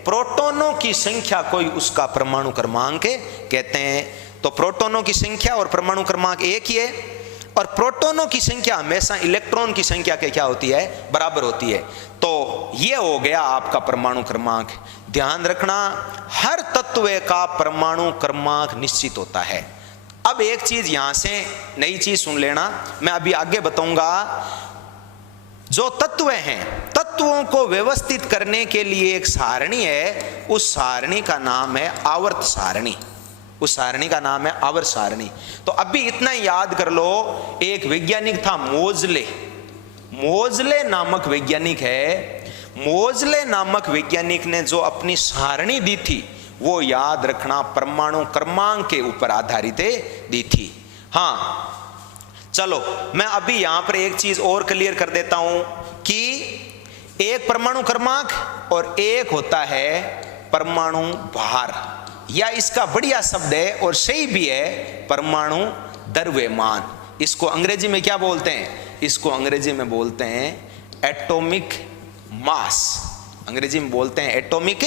प्रोटॉनों की संख्या को उसका परमाणु क्रमांक कहते हैं। तो प्रोटॉनों की संख्या और परमाणु क्रमांक एक ही है, और प्रोटॉनों की संख्या हमेशा इलेक्ट्रॉन की संख्या के क्या होती है, बराबर होती है। तो ये हो गया आपका परमाणु क्रमांक। ध्यान रखना, हर तत्व का परमाणु क्रमांक निश्चित होता है। अब एक चीज यहां से नई चीज सुन लेना, मैं अभी आगे बताऊंगा। जो तत्व हैं, तत्वों को व्यवस्थित करने के लिए एक सारणी है, उस सारणी का नाम है आवर्त सारणी। उस सारणी का नाम है आवर्त सारणी। तो अभी इतना याद कर लो, एक वैज्ञानिक था मोजले, मोजले नामक वैज्ञानिक है। मोजले नामक वैज्ञानिक ने जो अपनी सारणी दी थी वो याद रखना परमाणु क्रमांक के ऊपर आधारित दी थी। हाँ चलो मैं अभी यहां पर एक चीज और क्लियर कर देता हूं कि एक परमाणु क्रमांक और एक होता है परमाणु भार, या इसका बढ़िया शब्द है और सही भी है परमाणु द्रव्यमान। इसको अंग्रेजी में क्या बोलते हैं? इसको अंग्रेजी में बोलते हैं एटॉमिक मास, अंग्रेजी में बोलते हैं एटॉमिक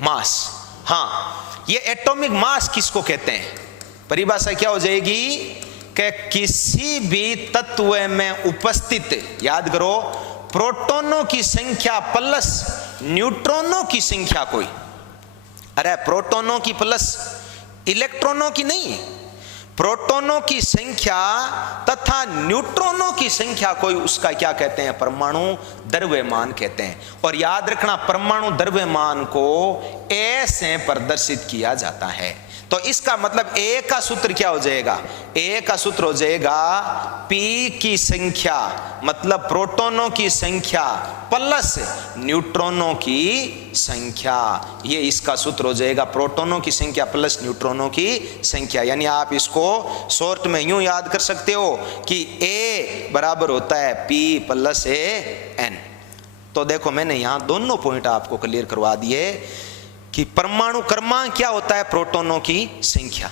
मास। हाँ, ये एटॉमिक मास किसको कहते हैं? परिभाषा क्या हो जाएगी कि किसी भी तत्व में उपस्थित, याद करो, प्रोटॉनों की संख्या प्लस न्यूट्रॉनों की संख्या कोई, अरे प्रोटॉनों की प्लस इलेक्ट्रॉनों की नहीं, प्रोटॉनों की संख्या तथा न्यूट्रॉनों की संख्या कोई, उसका क्या कहते हैं? परमाणु द्रव्यमान कहते हैं। और याद रखना परमाणु द्रव्यमान को ए से प्रदर्शित किया जाता है। तो इसका मतलब ए का सूत्र क्या हो जाएगा? ए का सूत्र हो जाएगा पी की संख्या मतलब प्रोटॉनों की संख्या प्लस न्यूट्रॉनों की संख्या, ये इसका सूत्र हो जाएगा, प्रोटॉनों की संख्या प्लस न्यूट्रॉनों की संख्या। यानी आप इसको शॉर्ट में यूं याद कर सकते हो कि ए बराबर होता है पी प्लस ए एन। तो देखो मैंने यहां दोनों पॉइंट आपको क्लियर करवा दिए कि परमाणु क्रमांक क्या होता है? प्रोटॉनों की संख्या।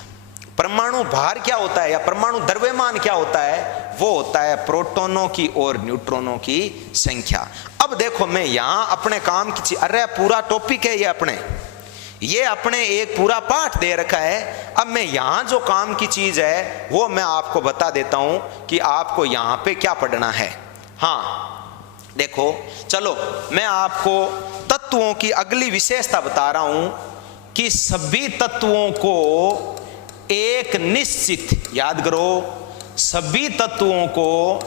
परमाणु भार क्या होता है या परमाणु द्रव्यमान क्या होता है? वो होता है प्रोटॉनों की और न्यूट्रॉनों की संख्या। अब देखो मैं यहां अपने काम की चीज, अरे पूरा टॉपिक है ये अपने एक पूरा पाठ दे रखा है। अब मैं यहां जो काम की चीज है वो मैं आपको बता देता हूं कि आपको यहां पे क्या पढ़ना है। हाँ देखो, चलो मैं आपको तत्वों की अगली विशेषता बता रहा हूं कि सभी तत्वों को एक निश्चित, याद करो, सभी तत्वों को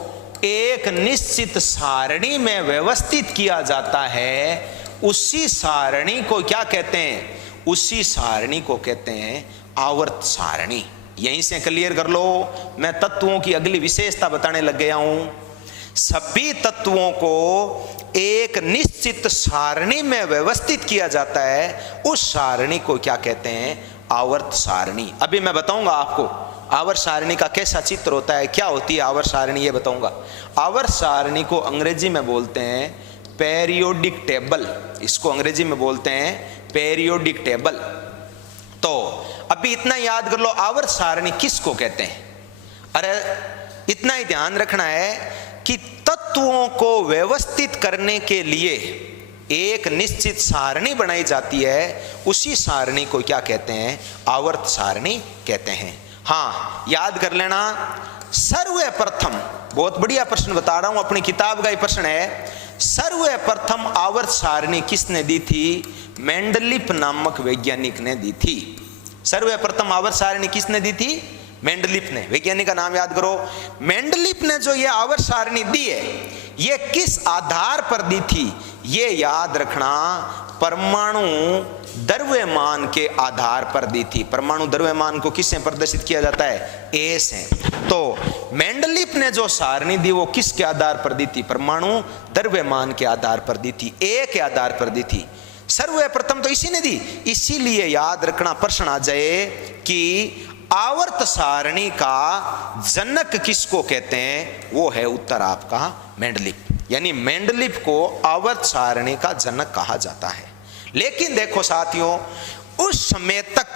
एक निश्चित सारणी में व्यवस्थित किया जाता है। उसी सारणी को क्या कहते हैं? उसी सारणी को कहते हैं आवर्त सारणी। यहीं से क्लियर कर लो, मैं तत्वों की अगली विशेषता बताने लग गया हूं। सभी तत्वों को एक निश्चित सारणी में व्यवस्थित किया जाता है, उस सारणी को क्या कहते हैं? आवर्त सारणी। अभी मैं बताऊंगा आपको आवर्त सारणी का कैसा चित्र होता है, क्या होती है आवर्त सारणी, ये बताऊंगा। आवर्त सारणी को अंग्रेजी में बोलते हैं पेरियोडिक टेबल, इसको अंग्रेजी में बोलते हैं पेरियोडिक टेबल। तो अभी इतना याद कर लो, आवर्त सारणी किसको कहते हैं? अरे इतना ही ध्यान रखना है कि तत्वों को व्यवस्थित करने के लिए एक निश्चित सारणी बनाई जाती है, उसी सारणी को क्या कहते हैं? आवर्त सारणी कहते हैं। हाँ याद कर लेना, सर्वप्रथम, बहुत बढ़िया प्रश्न बता रहा हूं, अपनी किताब का ही प्रश्न है, सर्वप्रथम आवर्त सारणी किसने दी थी? मेंडलीफ नामक वैज्ञानिक ने दी थी। सर्वप्रथम आवर्त सारणी किसने दी थी? मेंडलीफ ने। वैज्ञानिक का नाम याद करो। मेंडलीफ ने जो ये आवर्त सारणी दी है, ये किस आधार पर दी थी? ये याद रखना परमाणु द्रव्यमान के आधार पर दी थी। परमाणु द्रव्यमान को किससे प्रदर्शित किया जाता है? ए से। तो मेंडलीफ ने जो सारणी दी वो किसके आधार पर दी थी? परमाणु द्रव्यमान के आधार पर दी थी, ए के आधार पर दी थी। सर्वप्रथम तो इसी ने दी, इसीलिए याद रखना प्रश्न आ जाए कि आवर्त सारणी का जनक किसको कहते हैं? वो है उत्तर आपका मेंडलीफ। यानी मेंडलीफ को आवर्त सारणी का जनक कहा जाता है। लेकिन देखो साथियों, उस समय तक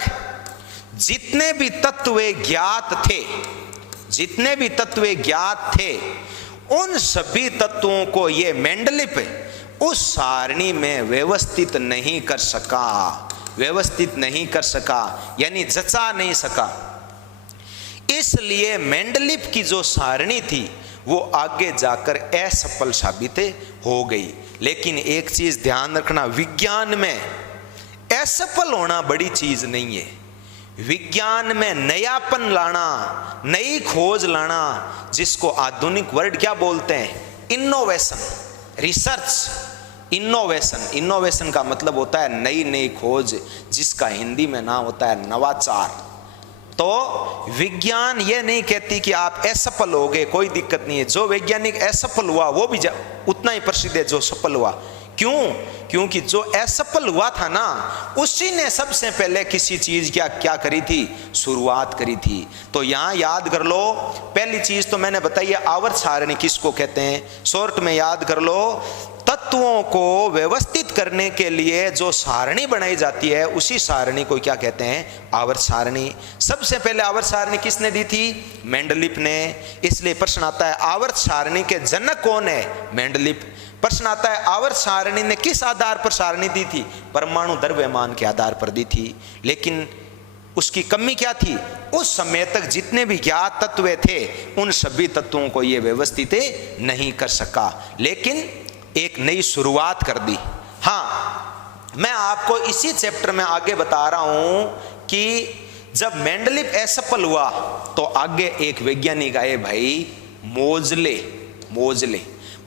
जितने भी तत्व ज्ञात थे, उन सभी तत्वों को ये मेंडलीफ उस सारणी में व्यवस्थित नहीं कर सका, यानी जचा नहीं सका। इसलिए मेंडलीफ की जो सारणी थी वो आगे जाकर असफल साबित हो गई। लेकिन एक चीज ध्यान रखना, विज्ञान में असफल होना बड़ी चीज नहीं है। विज्ञान में नयापन लाना, नई खोज लाना, जिसको आधुनिक वर्ड क्या बोलते हैं? Innovation, research. इनोवेशन का मतलब होता है नई नई खोज, जिसका हिंदी में नाम होता है नवाचार। तो विज्ञान ये नहीं कहती कि आप असफल हो गए, कोई दिक्कत नहीं है। जो वैज्ञानिक असफल हुआ वो भी उतना ही प्रसिद्ध है जो सफल हुआ। क्यों? क्योंकि जो असफल हुआ था ना, उसी ने सबसे पहले किसी चीज क्या करी थी, शुरुआत करी थी। तो यहां याद कर लो, पहली चीज तो मैंने बताई है आवर्त सारणी किसको कहते हैं, शॉर्ट में याद कर लो। तत्वों को व्यवस्थित करने के लिए जो सारणी बनाई जाती है उसी सारणी को क्या कहते हैं, आवर्त सारणी। सबसे पहले आवर्त सारणी किसने दी थी, मेंडलीफ ने। इसलिए प्रश्न आता है आवर्त सारणी के जनक कौन है, मेंडलीफ। प्रश्न आता है आवर्त सारणी ने किस आधार पर सारणी दी थी, परमाणु द्रव्यमान के आधार पर दी थी। लेकिन उसकी कमी क्या थी, उस समय तक जितने भी ज्ञात तत्व थे उन सभी तत्वों को यह व्यवस्थित नहीं कर सका, लेकिन एक नई शुरुआत कर दी। हाँ, मैं आपको इसी चैप्टर में आगे बता रहा हूं कि जब मेंडलीफ असफल हुआ तो आगे एक वैज्ञानिक आए भाई,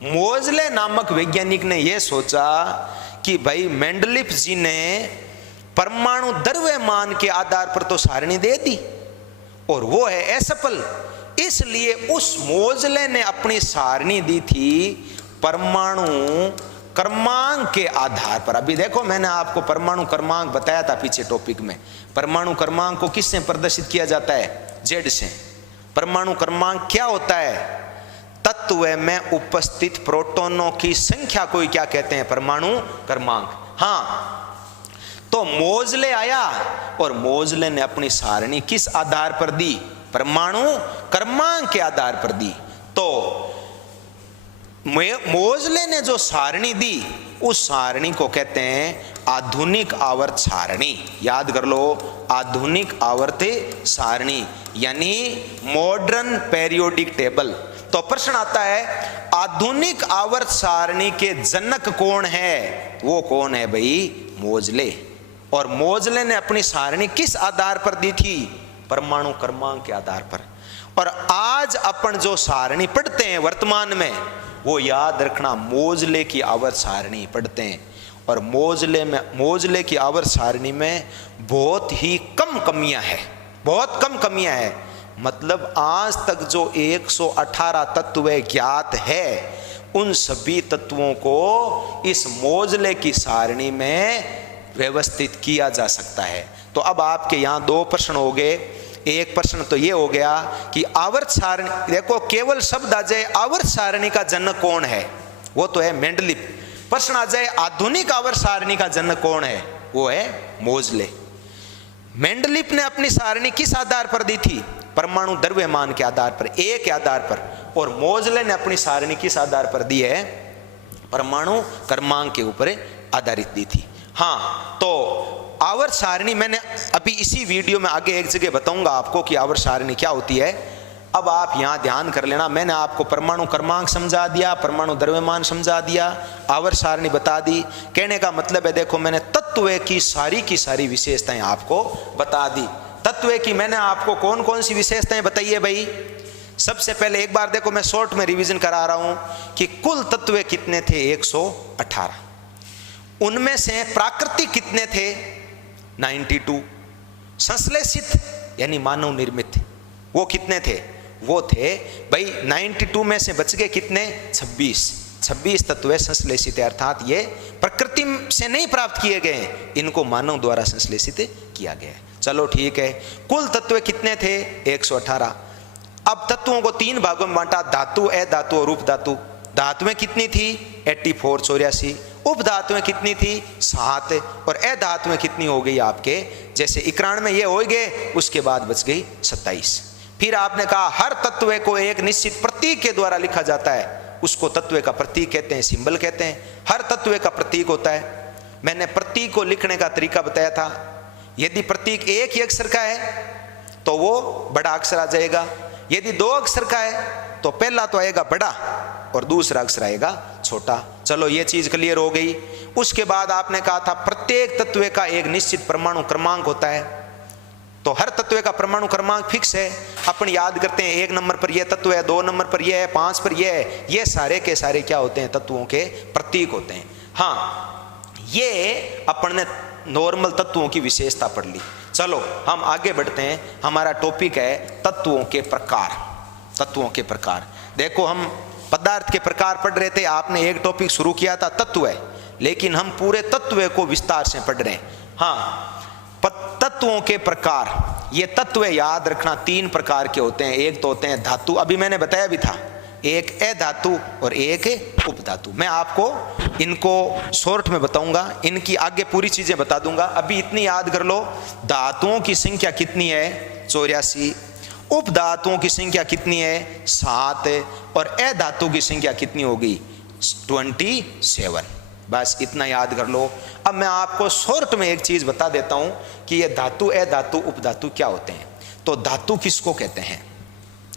मोजले नामक वैज्ञानिक ने यह सोचा कि भाई मेंडलीफ जी ने परमाणु द्रव्यमान के आधार पर तो सारणी दे दी और वो है असफल, इसलिए उस मोजले ने अपनी सारणी दी थी परमाणु क्रमांक के आधार पर। अभी देखो मैंने आपको परमाणु क्रमांक बताया था पीछे टॉपिक में। परमाणु क्रमांक को किससे प्रदर्शित किया जाता है, जेड से। परमाणु क्रमांक क्या होता है, तत्व में उपस्थित प्रोटॉनों की संख्या को क्या कहते हैं, परमाणु क्रमांक। हाँ, तो मोजले आया और मोजले ने अपनी सारणी किस आधार पर दी, परमाणु क्रमांक के आधार पर दी। तो मोजले ने जो सारणी दी उस सारणी को कहते हैं आधुनिक आवर्त सारणी। याद कर लो, आधुनिक आवर्त सारणी यानी मॉडर्न पेरियोडिक टेबल। तो प्रश्न आता है आधुनिक आवर्त सारणी के जनक कौन है, वो कौन है भाई, मोजले। और मोजले ने अपनी सारणी किस आधार पर दी थी, परमाणु क्रमांक के आधार पर। और आज अपन जो सारणी पढ़ते हैं वर्तमान में, वो याद रखना मोजले की आवर्त सारणी पढ़ते हैं। और मोजले की आवर्त सारणी में बहुत ही कम कमियां हैं, बहुत कम कमियां हैं। मतलब आज तक जो 118 तत्व ज्ञात है उन सभी तत्वों को इस मोजले की सारणी में व्यवस्थित किया जा सकता है। तो अब आपके यहाँ दो प्रश्न हो गए। एक प्रश्न तो ये हो गया कि आवर्त सारणी, देखो केवल शब्द आ जाए आवर्त सारणी का जनक कौन है, वो तो है मेंडलीफ। प्रश्न आ जाए आधुनिक आवर्त सारणी का जनक कौन है, वो है मोजले। मेंडलीफ ने अपनी सारणी किस आधार पर दी थी, परमाणु द्रव्यमान के आधार पर, ए के आधार पर। और मोजले ने अपनी सारणी किस आधार पर दी है, परमाणु क्रमांक के ऊपर आधारित दी थी। हाँ, तो आवर्त सारणी मैंने अभी इसी वीडियो में आगे एक जगह बताऊंगा आपको कि आवर्त सारणी क्या होती है। अब आप यहाँ ध्यान कर लेना, मैंने आपको परमाणु क्रमांक समझा दिया, परमाणु द्रव्यमान समझा दिया, आवर्त सारणी बता दी। कहने का मतलब है देखो मैंने तत्व की सारी विशेषताएं आपको बता दी। तत्व की मैंने आपको कौन कौन सी विशेषताएं बताई है भाई। सबसे पहले एक बार देखो मैं शॉर्ट में रिवीजन करा रहा हूं कि कुल तत्व कितने थे, 118। उनमें से प्राकृतिक कितने थे, 92। संश्लेषित यानी मानव निर्मित वो कितने थे, वो थे भाई 92 में से बच गए कितने, 26 तत्व संश्लेषित है, अर्थात ये प्रकृति से नहीं प्राप्त किए गए, इनको मानव द्वारा संश्लेषित किया गया है। चलो ठीक है, कुल तत्व कितने थे, 118। अब तत्वों को 3 भागों में बांटा, धातु, अधातु और उपधातु। धातुएं कितनी थी, 84, 84। उपधातुएं कितनी थी, 7। और अधातुएं कितनी हो गई आपके, जैसे 91 ये हो गए, उसके बाद बच गई 27। फिर आपने कहा हर तत्व को एक निश्चित प्रतीक के द्वारा लिखा जाता है, उसको तत्व का प्रतीक कहते हैं, सिंबल कहते हैं। हर तत्व का प्रतीक होता है। मैंने प्रतीक को लिखने का तरीका बताया था। यदि प्रतीक एक ही अक्षर का है तो वो बड़ा अक्षर आ जाएगा, यदि 2 अक्षर का है तो पहला तो आएगा बड़ा और दूसरा अक्षर आएगा छोटा। चलो ये चीज क्लियर हो गई। उसके बाद आपने कहा था प्रत्येक तत्व का एक निश्चित परमाणु क्रमांक होता है, तो हर तत्व का परमाणु क्रमांक फिक्स है। अपन याद करते हैं 1 नंबर पर यह तत्व है, 2 नंबर पर यह है, 5 पर यह है। ये सारे के सारे क्या होते हैं, तत्वों के प्रतीक होते हैं। हाँ, ये अपन ने नॉर्मल तत्वों की विशेषता पढ़ ली। चलो हम आगे बढ़ते हैं, हमारा टॉपिक है तत्वों के प्रकार। तत्वों के प्रकार, देखो हम पदार्थ के प्रकार पढ़ रहे थे, आपने एक टॉपिक शुरू किया था तत्व है, लेकिन हम पूरे तत्व को विस्तार से पढ़ रहे हैं। हाँ, तत्वों के प्रकार, ये तत्व याद रखना 3 प्रकार के होते हैं। एक तो होते हैं धातु, अभी मैंने बताया भी था, एक अधातु और एक उपधातु। मैं आपको इनको शॉर्ट में बताऊंगा, इनकी आगे पूरी चीजें बता दूंगा। अभी इतनी याद कर लो, धातुओं की संख्या कितनी है 84, उपधातुओं की संख्या कितनी है 7 और अधातु की संख्या कितनी होगी 27। बस इतना याद कर लो। अब मैं आपको शॉर्ट में एक चीज बता देता हूं कि ये धातु अधातु उपधातु क्या होते हैं। तो धातु किसको कहते हैं?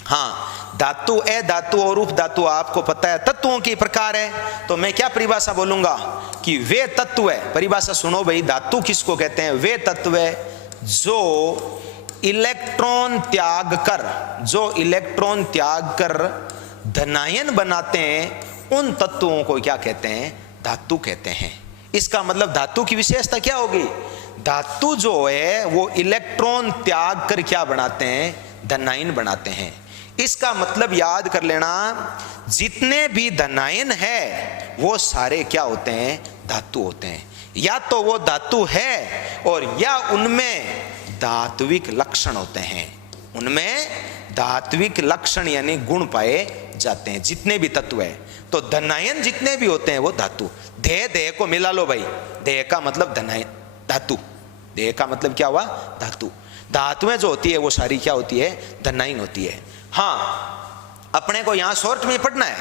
हाँ, धातु अधातु और उपधातु आपको पता है तत्वों की प्रकार है। तो मैं क्या परिभाषा बोलूंगा कि वे तत्व है, परिभाषा सुनो भाई, धातु किसको कहते हैं? वे तत्व है जो इलेक्ट्रॉन त्याग कर धनायन बनाते हैं, उन तत्वों को क्या कहते हैं? धातु कहते हैं। इसका मतलब धातु की विशेषता क्या होगी? धातु जो है वो इलेक्ट्रॉन त्याग कर क्या बनाते हैं? धनायन बनाते हैं। इसका मतलब याद कर लेना, जितने भी धनायन है वो सारे क्या होते हैं? धातु होते हैं। या तो वो धातु है और या उनमें धात्विक लक्षण होते हैं, उनमें धात्विक लक्षण यानी गुण पाए जाते हैं, जितने भी तत्व है। तो धनायन जितने भी होते हैं वो धातु। देह को मिला लो भाई, देह का मतलब धनायन, धातु। देह का मतलब क्या हुआ? धातु। धातुएं जो होती है वो सारी क्या होती है? धनायन होती है। हाँ, अपने को यहाँ शॉर्ट में पढ़ना है।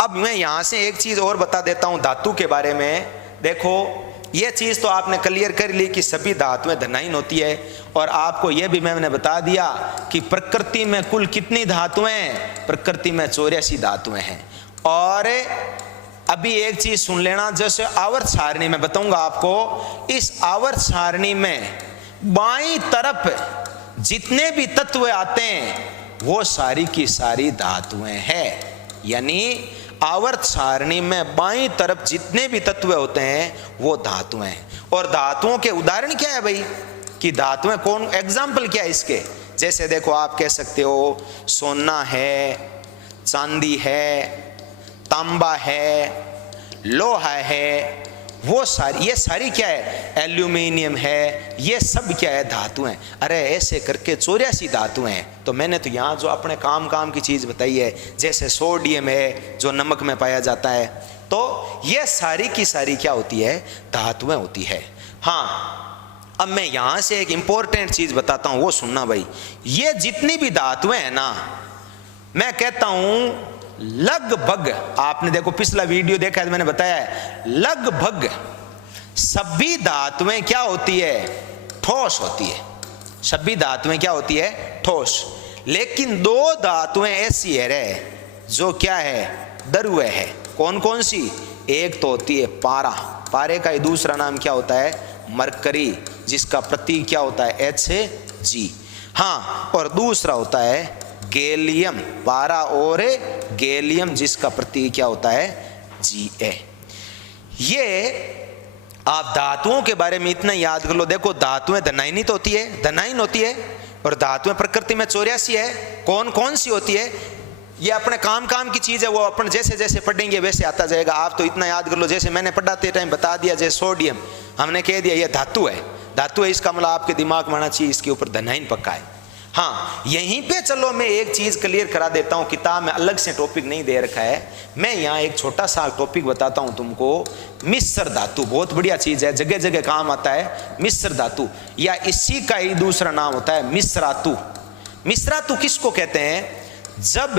अब मैं यहाँ से एक चीज और बता देता हूँ धातु के बारे में। देखो ये चीज तो आपने क्लियर कर ली कि सभी धातुएं धनायन होती है, और आपको यह भी मैंने बता दिया कि प्रकृति में कुल कितनी धातुएं? प्रकृति में 84 धातुएं हैं। और अभी एक चीज सुन लेना, जैसे आवर्त सारणी में बताऊंगा आपको, इस आवर्त सारणी में बाईं तरफ जितने भी तत्व आते हैं वो सारी की सारी धातुएं हैं। यानी आवर्त सारणी में बाईं तरफ जितने भी तत्व होते हैं वो धातुएं हैं। और धातुओं के उदाहरण क्या है भाई कि धातुएं कौन, एग्जाम्पल क्या है इसके? जैसे देखो आप कह सकते हो सोना है, चांदी है, तांबा है, लोहा है, वो सारी, ये सारी क्या है? एल्यूमिनियम है, ये सब क्या है? धातुएं। अरे ऐसे करके 84 धातुएं हैं। तो मैंने तो यहाँ जो अपने काम की चीज बताई है, जैसे सोडियम है जो नमक में पाया जाता है, तो ये सारी की सारी क्या होती है? धातुएं होती है। हाँ, अब मैं यहाँ से एक इंपॉर्टेंट चीज बताता हूँ, वो सुनना भाई। ये जितनी भी धातुएं हैं ना, मैं कहता हूं लगभग, आपने देखो पिछला वीडियो देखा है, मैंने बताया है, लगभग सभी धातुएं क्या होती है? ठोस होती है। सभी धातुएं क्या होती है? ठोस। लेकिन 2 धातुएं ऐसी है रे जो क्या है? द्रव्य है। कौन कौन सी? एक तो होती है पारा, पारे का ही दूसरा नाम क्या होता है? मरकरी, जिसका प्रतीक क्या होता है? Hg। हाँ, और दूसरा होता है गैलियम, पारा और गैलियम, जिसका प्रतीक क्या होता है? Ga। ये आप धातुओं के बारे में इतना याद कर लो। देखो धातुएं धनायनी तो होती है, धनायन होती है, और धातुएं प्रकृति में 84 है। कौन कौन सी होती है? ये अपने काम की चीज है, वो अपन जैसे जैसे पढ़ेंगे वैसे आता जाएगा। आप तो इतना याद कर लो, जैसे मैंने पढ़ाते टाइम बता दिया, जैसे सोडियम हमने कह दिया ये धातु है, धातु है, इसका मतलब आपके दिमाग में आना चाहिए इसके ऊपर धनायन पक्का है। हाँ, यहीं पे चलो मैं एक चीज क्लियर करा देता हूं, किताब में अलग से टॉपिक नहीं दे रखा है, मैं यहाँ एक छोटा सा टॉपिक बताता हूं तुमको। मिश्र धातु बहुत बढ़िया चीज है, जगह जगह काम आता है। मिश्र धातु, या इसी का ही दूसरा नाम होता है मिश्रातु। मिश्रातु किसको कहते हैं? जब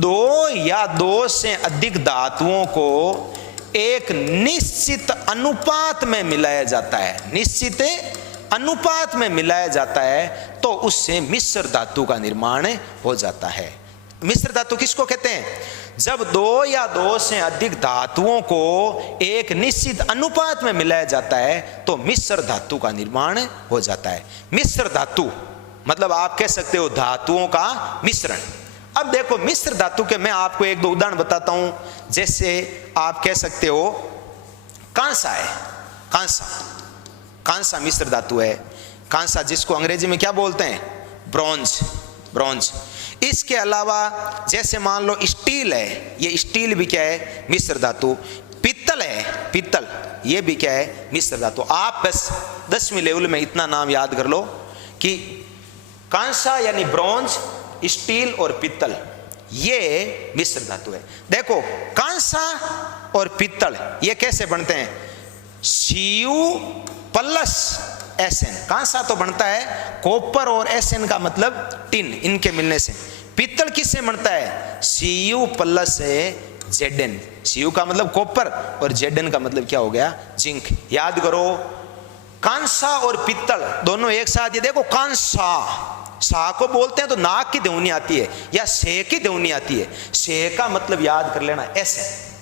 2 या 2 से अधिक धातुओं को एक निश्चित अनुपात में मिलाया जाता है, निश्चित अनुपात में मिलाया जाता है, तो उससे मिश्र धातु का निर्माण हो जाता है। मिश्र धातु किसको कहते हैं? जब 2 या 2 से अधिक धातुओं को एक निश्चित अनुपात में मिलाया जाता है तो मिश्र धातु का निर्माण हो जाता है। मिश्र धातु मतलब आप कह सकते हो धातुओं का मिश्रण। अब देखो मिश्र धातु के मैं आपको 1-2 उदाहरण बताता हूं। जैसे आप कह सकते हो कांसा है, कांसा, कांसा मिश्र धातु है, कांसा जिसको अंग्रेजी में क्या बोलते हैं, ब्रॉन्ज, ब्रॉन्ज। इसके अलावा जैसे मान लो स्टील है, ये स्टील भी क्या है, मिश्र धातु। पित्तल है, पित्तल ये भी क्या है, मिश्र धातु। आप बस 10वीं लेवल में इतना नाम याद कर लो कि कांसा यानी ब्रॉन्ज, स्टील और पित्तल ये मिश्र धातु है। देखो कांसा और पित्तल ये कैसे बनते हैं, Cu प्लस Sn। कांसा तो बनता है कॉपर और Sn का मतलब टिन, इनके मिलने से। पित्तल किससे बनता है, Cu प्लस Zn। Cu का मतलब कॉपर और Zn का मतलब क्या हो गया, जिंक। याद करो कांसा और पित्तल दोनों एक साथ। ये देखो कांसा, सा को बोलते हैं तो नाक की ध्वनि आती है या से की ध्वनि आती है। से का मतलब याद कर लेना एस है।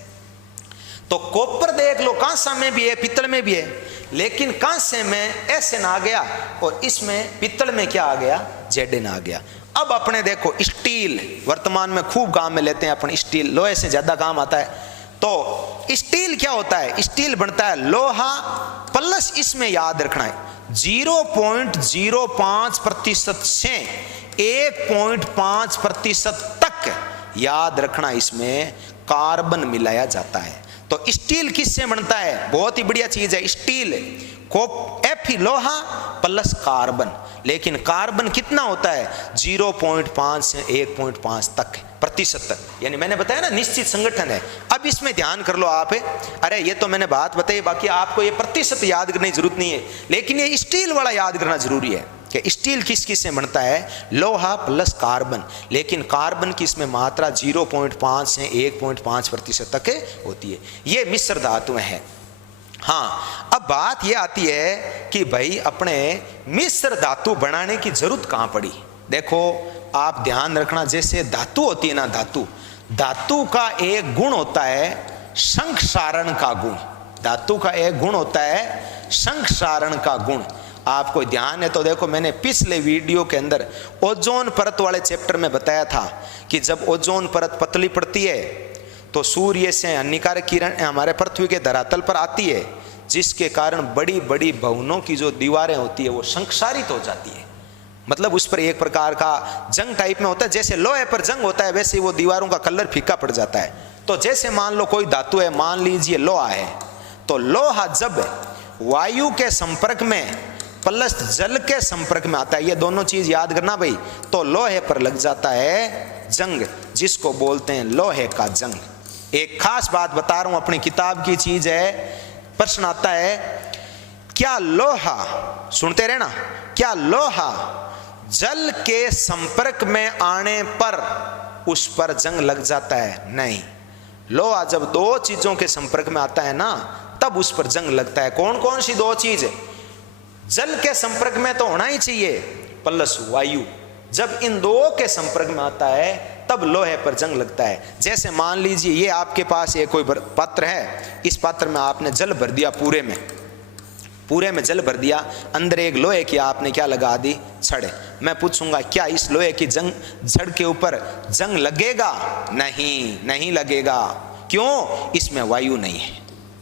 तो कॉपर देख लो कांसा में भी है, पित्तल में भी है, लेकिन कांसे में एस एन आ गया और इसमें पित्तल में क्या आ गया, जेड एन आ गया। अब अपने देखो स्टील वर्तमान में खूब काम में लेते हैं अपन, स्टील लोहे से ज्यादा काम आता है। तो स्टील क्या होता है, स्टील बनता है लोहा प्लस, इसमें याद रखना है 0.05% से 1.5% तक याद रखना, इसमें कार्बन मिलाया जाता है। तो स्टील किससे बनता है, बहुत ही बढ़िया चीज है स्टील, Fe लोहा प्लस कार्बन, लेकिन कार्बन कितना होता है 0.5 से 1.5 तक प्रतिशत तक, यानी मैंने बताया ना निश्चित संगठन है। अब इसमें ध्यान कर लो आप, अरे ये तो मैंने बात बताई, बाकी आपको ये प्रतिशत याद करने की जरूरत नहीं है, लेकिन ये स्टील वाला याद करना जरूरी है कि स्टील किस किस से बनता है, लोहा प्लस कार्बन, लेकिन कार्बन की इसमें मात्रा 0.5 से 1.5% तक होती है। ये मिश्र धातुएं हैं। हाँ, अब बात ये आती है कि भाई अपने मिश्र धातु बनाने की जरूरत कहाँ पड़ी। देखो आप ध्यान रखना, जैसे धातु होती है ना, धातु का एक गुण होता है संक्षारण का गुण। धातु का एक गुण होता है संक्षारण का गुण। आपको ध्यान है तो देखो, मैंने पिछले वीडियो के अंदर ओजोन परत वाले चैप्टर में बताया था कि जब ओजोन परत पतली पड़ती है तो सूर्य से हानिकारक किरण हमारे पृथ्वी के धरातल पर आती है, जिसके कारण बड़ी बड़ी भवनों की जो दीवारें होती है वो संक्षारित हो जाती है। मतलब उस पर एक प्रकार का जंग टाइप में होता है, जैसे लोहे पर जंग होता है वैसे वो दीवारों का कलर फीका पड़ जाता है। तो जैसे मान लो कोई धातु है, मान लीजिए लोहा है, तो लोहा जब वायु के संपर्क में प्लस जल के संपर्क में आता है, ये दोनों चीज याद करना भाई, तो लोहे पर लग जाता है जंग, जिसको बोलते हैं लोहे का जंग। एक खास बात बता रहा हूं, अपनी किताब की चीज है। प्रश्न आता है, क्या लोहा, सुनते रहना, क्या लोहा जल के संपर्क में आने पर उस पर जंग लग जाता है? नहीं, लोहा जब दो चीजों के संपर्क में आता है ना तब उस पर जंग लगता है। कौन कौन सी दो चीज? जल के संपर्क में तो होना ही चाहिए प्लस वायु, जब इन दो के संपर्क में आता है तब लोहे पर जंग लगता है। जैसे मान लीजिए ये आपके पास ये कोई पात्र है, इस पात्र में आपने जल भर दिया, पूरे में जल भर दिया, अंदर एक लोहे की आपने क्या लगा दी, छड़। मैं पूछूंगा क्या इस लोहे की छड़ के ऊपर जंग लगेगा? नहीं, नहीं लगेगा। क्यों? इसमें वायु नहीं है।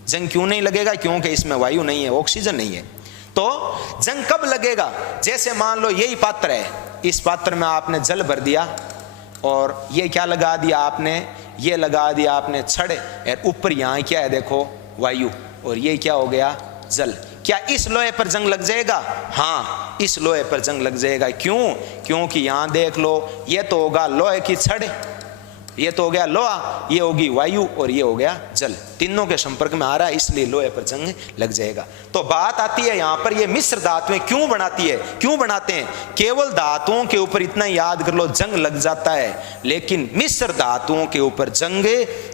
जंग क्यों नहीं लगेगा? क्योंकि इसमें वायु नहीं है, ऑक्सीजन नहीं है। तो जंग कब लगेगा? जैसे मान लो यही पात्र है, इस पात्र में आपने जल भर दिया और ये क्या लगा दिया आपने, ये लगा दिया आपने छड़, और ऊपर यहाँ क्या है देखो वायु, और ये क्या हो गया, जल। क्या इस लोहे पर जंग लग जाएगा? हाँ, इस लोहे पर जंग लग जाएगा। क्यों? क्योंकि यहाँ देख लो, ये तो होगा लोहे की छड़, ये तो हो गया लोहा, ये होगी वायु और ये हो गया जल, तीनों के संपर्क में आ रहा है, इसलिए लोहे पर जंग लग जाएगा। तो बात आती है यहाँ पर, ये मिश्र धातुएं क्यों बनाती है, क्यों बनाते हैं? केवल धातुओं के ऊपर इतना याद कर लो, जंग लग जाता है, लेकिन मिश्र धातुओं के ऊपर जंग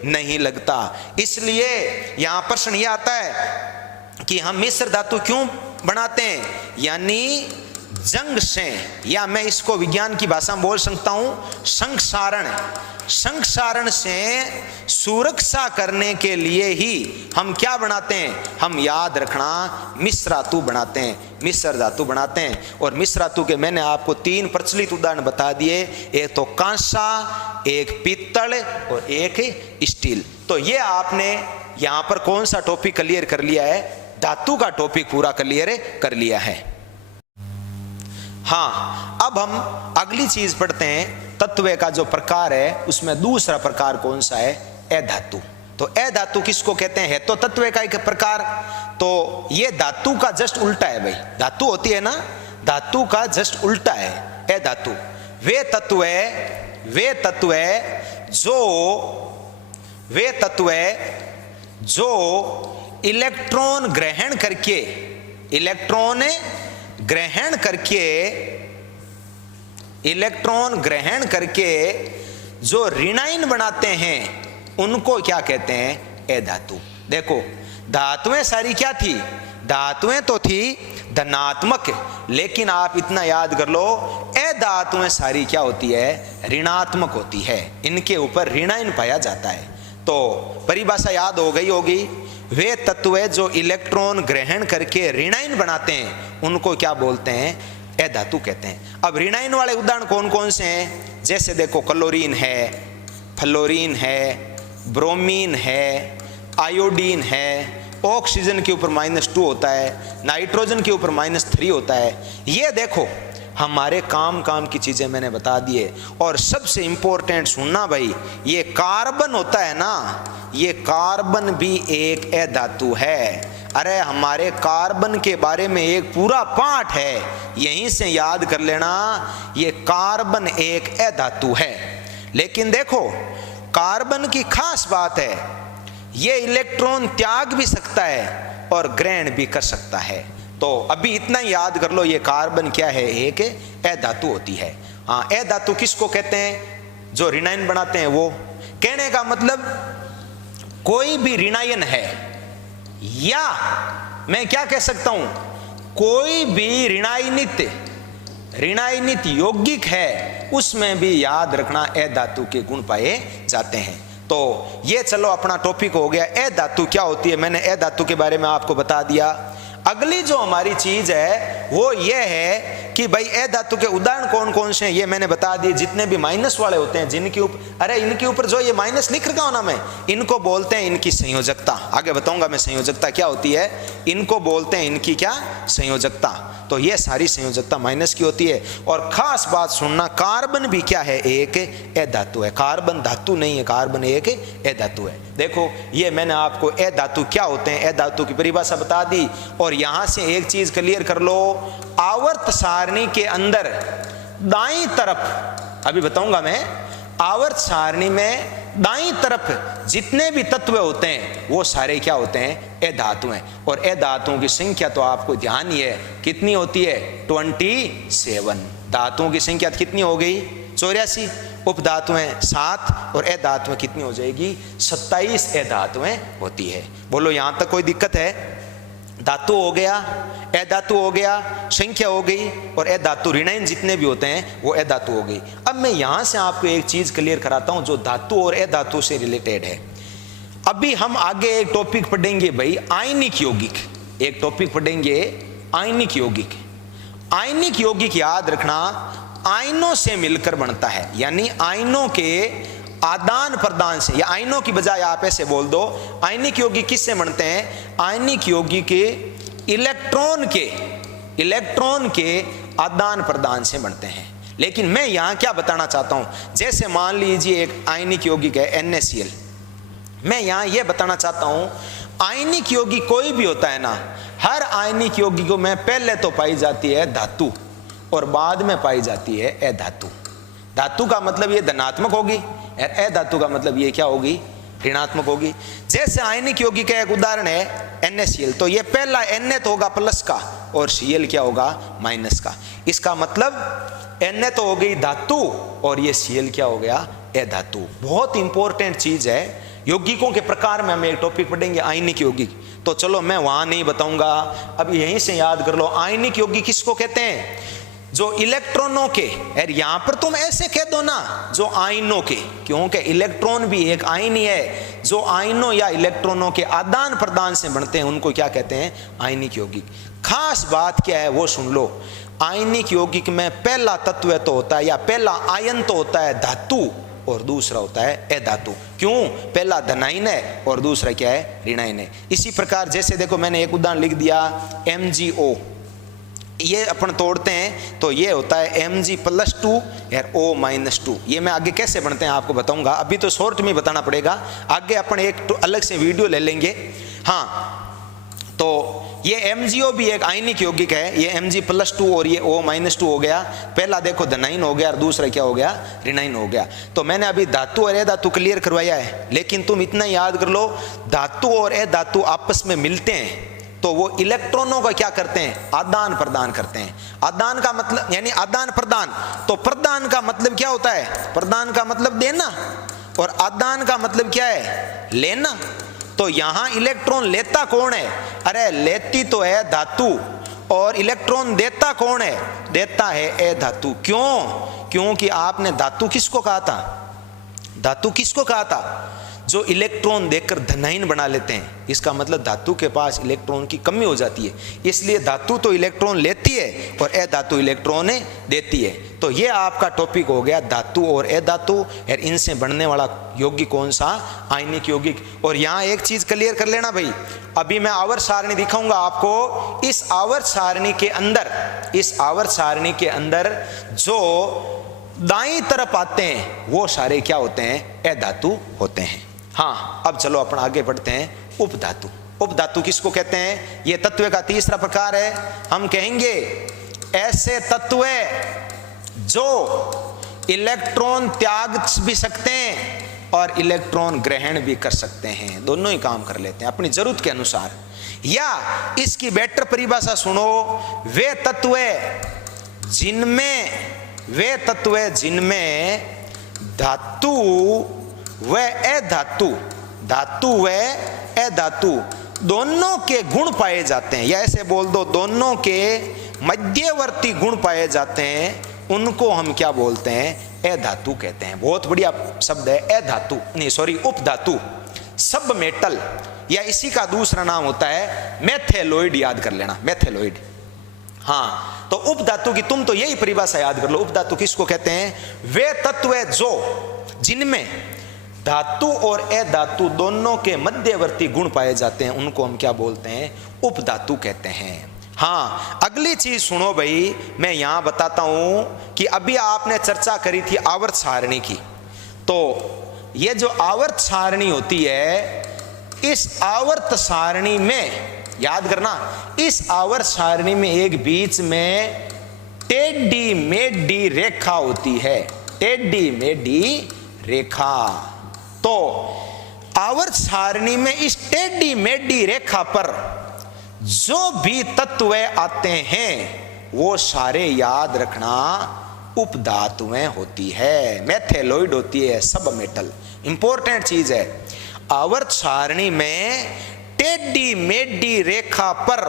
नहीं लगता। इसलिए यहाँ प्रश्न ये आता है कि हम मिश्र धातु क्यों बनाते हैं, यानी जंग से, या मैं इसको विज्ञान की भाषा में बोल सकता हूं संक्षारण से सुरक्षा करने के लिए ही हम क्या बनाते हैं, हम याद रखना मिश्र धातु बनाते हैं, मिश्र धातु बनाते हैं। और मिश्र धातु के मैंने आपको 3 प्रचलित उदाहरण बता दिए, एक तो कांसा, एक पित्तल और एक स्टील। तो ये आपने यहाँ पर कौन सा टॉपिक क्लियर कर लिया है? धातु का टॉपिक पूरा क्लियर कर लिया है। हाँ, अब हम अगली चीज पढ़ते हैं। तत्व का जो प्रकार है उसमें दूसरा प्रकार कौन सा है? अधातु। तो अधातु किसको कहते हैं? है तो तत्व का एक प्रकार, तो ये धातु का जस्ट उल्टा है भाई। धातु होती है ना, धातु का जस्ट उल्टा है अधातु। वे तत्व जो इलेक्ट्रॉन ग्रहण करके जो ऋणायन बनाते हैं उनको क्या कहते हैं? अधातु। देखो, धातुएं सारी क्या थी? धातुएं तो थी धनात्मक, लेकिन आप इतना याद कर लो, अधातुएं सारी क्या होती है? ऋणात्मक होती है। इनके ऊपर ऋणायन पाया जाता है। तो परिभाषा याद हो गई होगी। वे तत्व जो इलेक्ट्रॉन ग्रहण करके ऋणायन बनाते हैं उनको क्या बोलते हैं? अधातु कहते हैं। अब ऋणायन वाले उदाहरण कौन कौन से हैं? जैसे देखो, क्लोरीन है, फ्लोरीन है, ब्रोमीन है, आयोडीन है, ऑक्सीजन के ऊपर -2 होता है, नाइट्रोजन के ऊपर -3 होता है। ये देखो, हमारे काम की चीजें मैंने बता दी है। और सबसे इंपॉर्टेंट सुनना भाई, ये कार्बन होता है ना, ये कार्बन भी एक अधातु है। अरे हमारे कार्बन के बारे में एक पूरा पाठ है, यहीं से याद कर लेना, ये कार्बन एक अधातु है। लेकिन देखो, कार्बन की खास बात है, ये इलेक्ट्रॉन त्याग भी सकता है और ग्रहण भी कर सकता है। तो अभी इतना ही याद कर लो, ये कार्बन क्या है? एक अधातु होती है। हाँ, अधातु किसको कहते हैं? जो ऋणायन बनाते हैं वो। कहने का मतलब कोई भी ऋणायन है, या मैं क्या कह सकता हूं, कोई भी ऋणायनित यौगिक है, उसमें भी याद रखना अधातु के गुण पाए जाते हैं। तो ये चलो अपना टॉपिक हो गया, अधातु क्या होती है। मैंने अधातु के बारे में आपको बता दिया। अगली जो हमारी चीज है वो ये है कि भाई अधातु के उदाहरण कौन कौन से हैं, ये मैंने बता दिए। जितने भी माइनस वाले होते हैं, जिनके ऊपर, अरे इनके ऊपर जो ये माइनस लिख रखा हूं ना मैं, इनको बोलते हैं इनकी संयोजकता। आगे बताऊंगा मैं संयोजकता क्या होती है। इनको बोलते हैं इनकी क्या? संयोजकता। तो ये सारी संयोजकता माइनस की होती है। और खास बात सुनना, कार्बन भी क्या है? एक अधातु है। कार्बन धातु नहीं है, कार्बन एक अधातु है। देखो, ये मैंने आपको अधातु क्या होते हैं, अधातु की परिभाषा बता दी। और यहां से एक चीज क्लियर कर लो, आवर्त सारणी के अंदर दाईं तरफ, अभी बताऊंगा मैं, आवर्त सारणी में दाईं तरफ जितने भी तत्व होते हैं वो सारे क्या होते हैं? अधातु हैं। और अधातुओं की संख्या तो आपको ध्यान ही है, कितनी होती है? 27। धातुओं की संख्या कितनी हो गई? 84। उपधातुएं 7 और अधातुएं कितनी हो जाएगी? 27 अधातुएं होती है। बोलो, यहां तक कोई दिक्कत है? धातु हो गया, अधातु हो गया, संख्या हो गई, और अधातु ऋणायन जितने भी होते हैं वो अधातु हो गई। अब मैं यहां से आपको एक चीज क्लियर कराता हूं जो धातु और अधातु से रिलेटेड है। अभी हम आगे एक टॉपिक पढ़ेंगे भाई, आयनिक यौगिक। एक टॉपिक पढ़ेंगे आयनिक यौगिक। आयनिक यौगिक याद रखना, आयनों से मिलकर बनता है, यानी आयनों के आदान प्रदान से, या आयनों की बजाय आप ऐसे बोल दो, आयनिक यौगिक किससे बनते हैं? आयनिक यौगिक के इलेक्ट्रॉन के आदान प्रदान से बनते हैं। लेकिन मैं यहां क्या बताना चाहता हूं, जैसे मान लीजिए एक आयनिक यौगिक है NaCl। मैं यहां यह बताना चाहता हूं, आयनिक यौगिक कोई भी होता है ना, हर आयनिक यौगिकों में पहले तो पाई जाती है धातु और बाद में पाई जाती है अधातु। धातु का मतलब ये धनात्मक होगी, अधातु का मतलब ये क्या होगी? ऋणात्मक होगी। जैसे आयनिक यौगिक का एक उदाहरण है NaCl, तो ये पहला Na तो होगा प्लस का और Cl क्या होगा? माइनस का। इसका मतलब Na तो हो गई धातु और ये Cl क्या हो गया? अधातु। बहुत इंपॉर्टेंट चीज है। यौगिकों के प्रकार में हम एक टॉपिक पढ़ेंगे, आयनिक यौगिक। तो चलो मैं वहां नहीं बताऊंगा, अब यहीं से याद कर लो, आयनिक यौगिक किसको कहते हैं? जो इलेक्ट्रॉनों के, यार यहां पर तुम ऐसे कह दो ना, जो आयनों के, क्योंकि इलेक्ट्रॉन भी एक आयन ही है। जो आयनों या इलेक्ट्रॉनों के आदान प्रदान से बनते हैं उनको क्या कहते हैं? आयनिक यौगिक। खास बात क्या है वो सुन लो, आयनिक यौगिक में पहला तत्व तो होता है, या पहला आयन तो होता है धातु, और दूसरा होता है अधातु। क्यों? पहला धनायन है और दूसरा क्या है? ऋणायन है। इसी प्रकार जैसे देखो मैंने एक उदाहरण लिख दिया MgO, ये अपन तोड़ते हैं तो ये होता है Mg+2 और O-2। ये मैं आगे कैसे बनते हैं आपको बताऊंगा, अभी तो शॉर्ट में बताना पड़ेगा, आगे अपन एक अलग से वीडियो ले लेंगे। हाँ, तो ये MgO भी एक आयनिक यौगिक है, ये Mg+2 और ये O-2 हो गया। पहला देखो धनायन हो गया और दूसरा क्या हो गया? ऋणायन हो गया। तो मैंने अभी धातु और अधातु क्लियर करवाया है, लेकिन तुम इतना याद कर लो, धातु और अधातु आपस में मिलते हैं तो वो इलेक्ट्रॉनों का क्या करते हैं? आदान प्रदान करते हैं। आदान का मतलब यानी आदान प्रदान, तो प्रदान का मतलब क्या होता है? प्रदान का मतलब देना, और आदान का मतलब क्या है? लेना। तो यहां इलेक्ट्रॉन लेता कौन है? अरे लेती तो है धातु, और इलेक्ट्रॉन देता कौन है? देता है अधातु। क्यों? क्योंकि आपने धातु किसको कहा था? धातु किसको कहा था? जो इलेक्ट्रॉन देकर धनायन बना लेते हैं। इसका मतलब धातु के पास इलेक्ट्रॉन की कमी हो जाती है, इसलिए धातु तो इलेक्ट्रॉन लेती है और अधातु इलेक्ट्रॉन देती है। तो ये आपका टॉपिक हो गया धातु और अधातु, और इनसे बनने वाला यौगिक कौन सा? आयनिक यौगिक। और यहाँ एक चीज क्लियर कर लेना भाई, अभी मैं आवर्त सारणी दिखाऊंगा आपको। इस आवर्त सारणी के अंदर, इस आवर्त सारणी के अंदर जो दाईं तरफ आते हैं वो सारे क्या होते हैं? अधातु होते हैं। हाँ, अब चलो अपन आगे बढ़ते हैं। उपधातु। उपधातु किसको कहते हैं? ये तत्व का तीसरा प्रकार है। हम कहेंगे ऐसे तत्व जो इलेक्ट्रॉन त्याग भी सकते हैं और इलेक्ट्रॉन ग्रहण भी कर सकते हैं, दोनों ही काम कर लेते हैं अपनी जरूरत के अनुसार। या इसकी बेटर परिभाषा सुनो, वे तत्व जिनमें धातु व अधातु, धातु व अधातु दोनों के गुण पाए जाते हैं, या ऐसे बोल दो दोनों के मध्यवर्ती गुण पाए जाते हैं, उनको हम क्या बोलते हैं? अधातु कहते हैं। बहुत बढ़िया शब्द है अधातु, नहीं सॉरी उपधातु, सब मेटल, या इसी का दूसरा नाम होता है मेथेलोइड। याद कर लेना, मेथेलोइड। हाँ, तो उपधातु की तुम तो यही परिभाषा याद कर लो। उपधातु किसको कहते हैं? वे तत्व जो जिनमें धातु और अधातु दोनों के मध्यवर्ती गुण पाए जाते हैं, उनको हम क्या बोलते हैं? उपधातु कहते हैं। हाँ, अगली चीज सुनो भाई, मैं यहां बताता हूं कि अभी आपने चर्चा करी थी आवर्त सारणी की। तो ये जो आवर्त सारणी होती है, इस आवर्त सारणी में याद करना, इस आवर्त सारणी में एक बीच में टेढ़ी मेढ़ी रेखा होती है, टेढ़ी मेढ़ी रेखा। तो आवर्त सारणी में इस टेढ़ी मेढ़ी रेखा पर जो भी तत्व आते हैं वो सारे याद रखना उपधातुएं होती है, मेथेलोइड होती है, सब मेटल। इंपॉर्टेंट चीज है, आवर्त सारणी में टेढ़ी मेढ़ी रेखा पर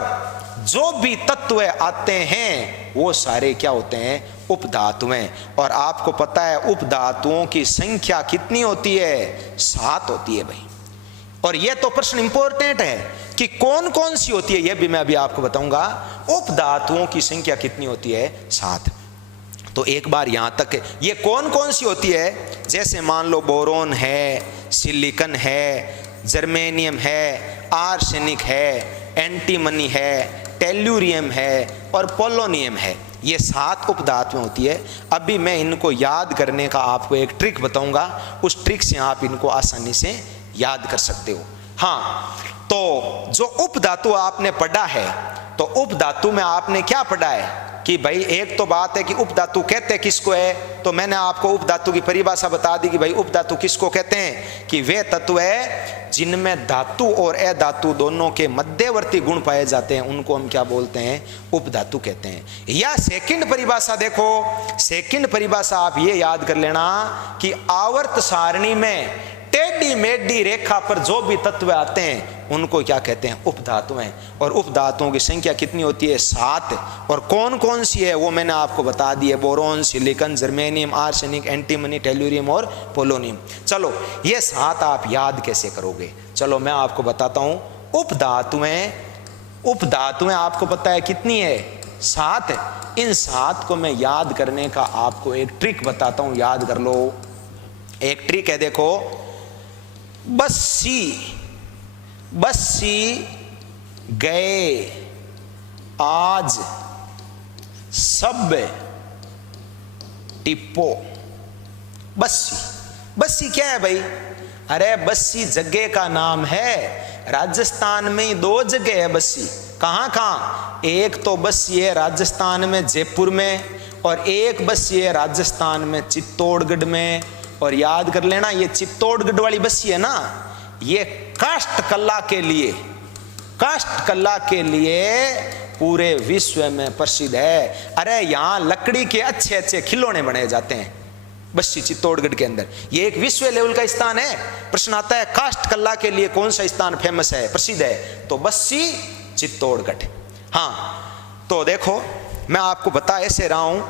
जो भी तत्व आते हैं वो सारे क्या होते हैं? उपधातुएं। और आपको पता है उपधातुओं की संख्या कितनी होती है? 7 होती है भाई। और ये तो प्रश्न इंपॉर्टेंट है कि कौन कौन सी होती है, ये भी मैं अभी आपको बताऊंगा। उपधातुओं की संख्या कितनी होती है? 7। तो एक बार यहां तक ये कौन कौन सी होती है, जैसे मान लो बोरोन है, सिलिकॉन है, जर्मेनियम है, आर्सेनिक है, एंटीमनी है, टेल्यूरियम है और पोलोनियम है। ये 7 उपधातुएं होती है। अभी मैं इनको याद करने का आपको एक ट्रिक बताऊंगा, उस ट्रिक से आप इनको आसानी से याद कर सकते हो। हाँ, तो जो उपधातु आपने पढ़ा है, तो उपधातु में आपने क्या पढ़ा है कि भाई एक तो बात है कि उपधातु कहते किसको है, तो मैंने आपको उपधातु की परिभाषा बता दी कि भाई उपधातु किसको कहते हैं, कि वे तत्व है जिनमें धातु और अधातु दोनों के मध्यवर्ती गुण पाए जाते हैं, उनको हम क्या बोलते हैं? उपधातु कहते हैं। या सेकंड परिभाषा देखो, सेकंड परिभाषा आप ये याद कर लेना कि आवर्त सारणी में टेढ़ी मेढ़ी रेखा पर जो भी तत्व आते हैं उनको क्या कहते हैं? उपधातुएं। और उपधातुओं की संख्या कितनी होती है? 7। और कौन कौन सी है वो मैंने आपको बता दी है, boron, silicon, germanium, arsenic, antimony, tellurium और पोलोनियम। चलो ये 7 आप याद कैसे करोगे? चलो मैं आपको बताता हूं। उपधातुएं आपको पता है कितनी है? 7। इन 7 को मैं याद करने का आपको एक ट्रिक बताता हूं, याद कर लो। एक ट्रिक है देखो, बस्सी, बस्सी गए आज सब टिप्पो। बस्सी, बस्सी क्या है भाई? अरे बस्सी जगह का नाम है। राजस्थान में 2 जगह है बस्सी। कहां कहां? एक तो बस्सी है राजस्थान में जयपुर में, और एक बस्सी है राजस्थान में चित्तौड़गढ़ में। और याद कर लेना, ये चित्तौड़गढ़ वाली बस्सी है ना, ये काष्ठ कला के लिए, काष्ठ कला के लिए पूरे विश्व में प्रसिद्ध है। अरे यहां लकड़ी के अच्छे अच्छे खिलौने बनाए जाते हैं बस्सी चित्तौड़गढ़ के अंदर। ये एक विश्व लेवल का स्थान है। प्रश्न आता है काष्ठ कला के लिए कौन सा स्थान फेमस है, प्रसिद्ध है? तो बस्सी चित्तौड़गढ़। हाँ, तो देखो मैं आपको बता ऐसे रहा हूं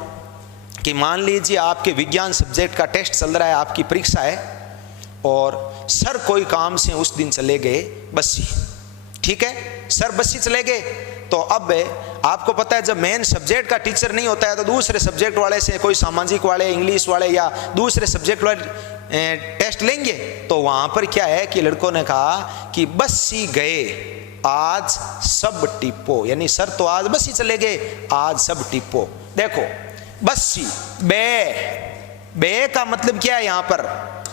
कि मान लीजिए आपके विज्ञान सब्जेक्ट का टेस्ट चल रहा है, आपकी परीक्षा है, और सर कोई काम से उस दिन चले गए बस्सी। ठीक है, सर बस्सी चले गए, तो अब आपको पता है जब मेन सब्जेक्ट का टीचर नहीं होता है तो दूसरे सब्जेक्ट वाले से, कोई सामाजिक वाले, इंग्लिश वाले या दूसरे सब्जेक्ट वाले टेस्ट लेंगे। तो वहां पर क्या है कि लड़कों ने कहा कि बस्सी गए आज सब टिप्पो, यानी सर तो आज बस्सी चले गए, आज सब टिप्पो। देखो बस्सी, बे, बे का मतलब क्या है यहां पर?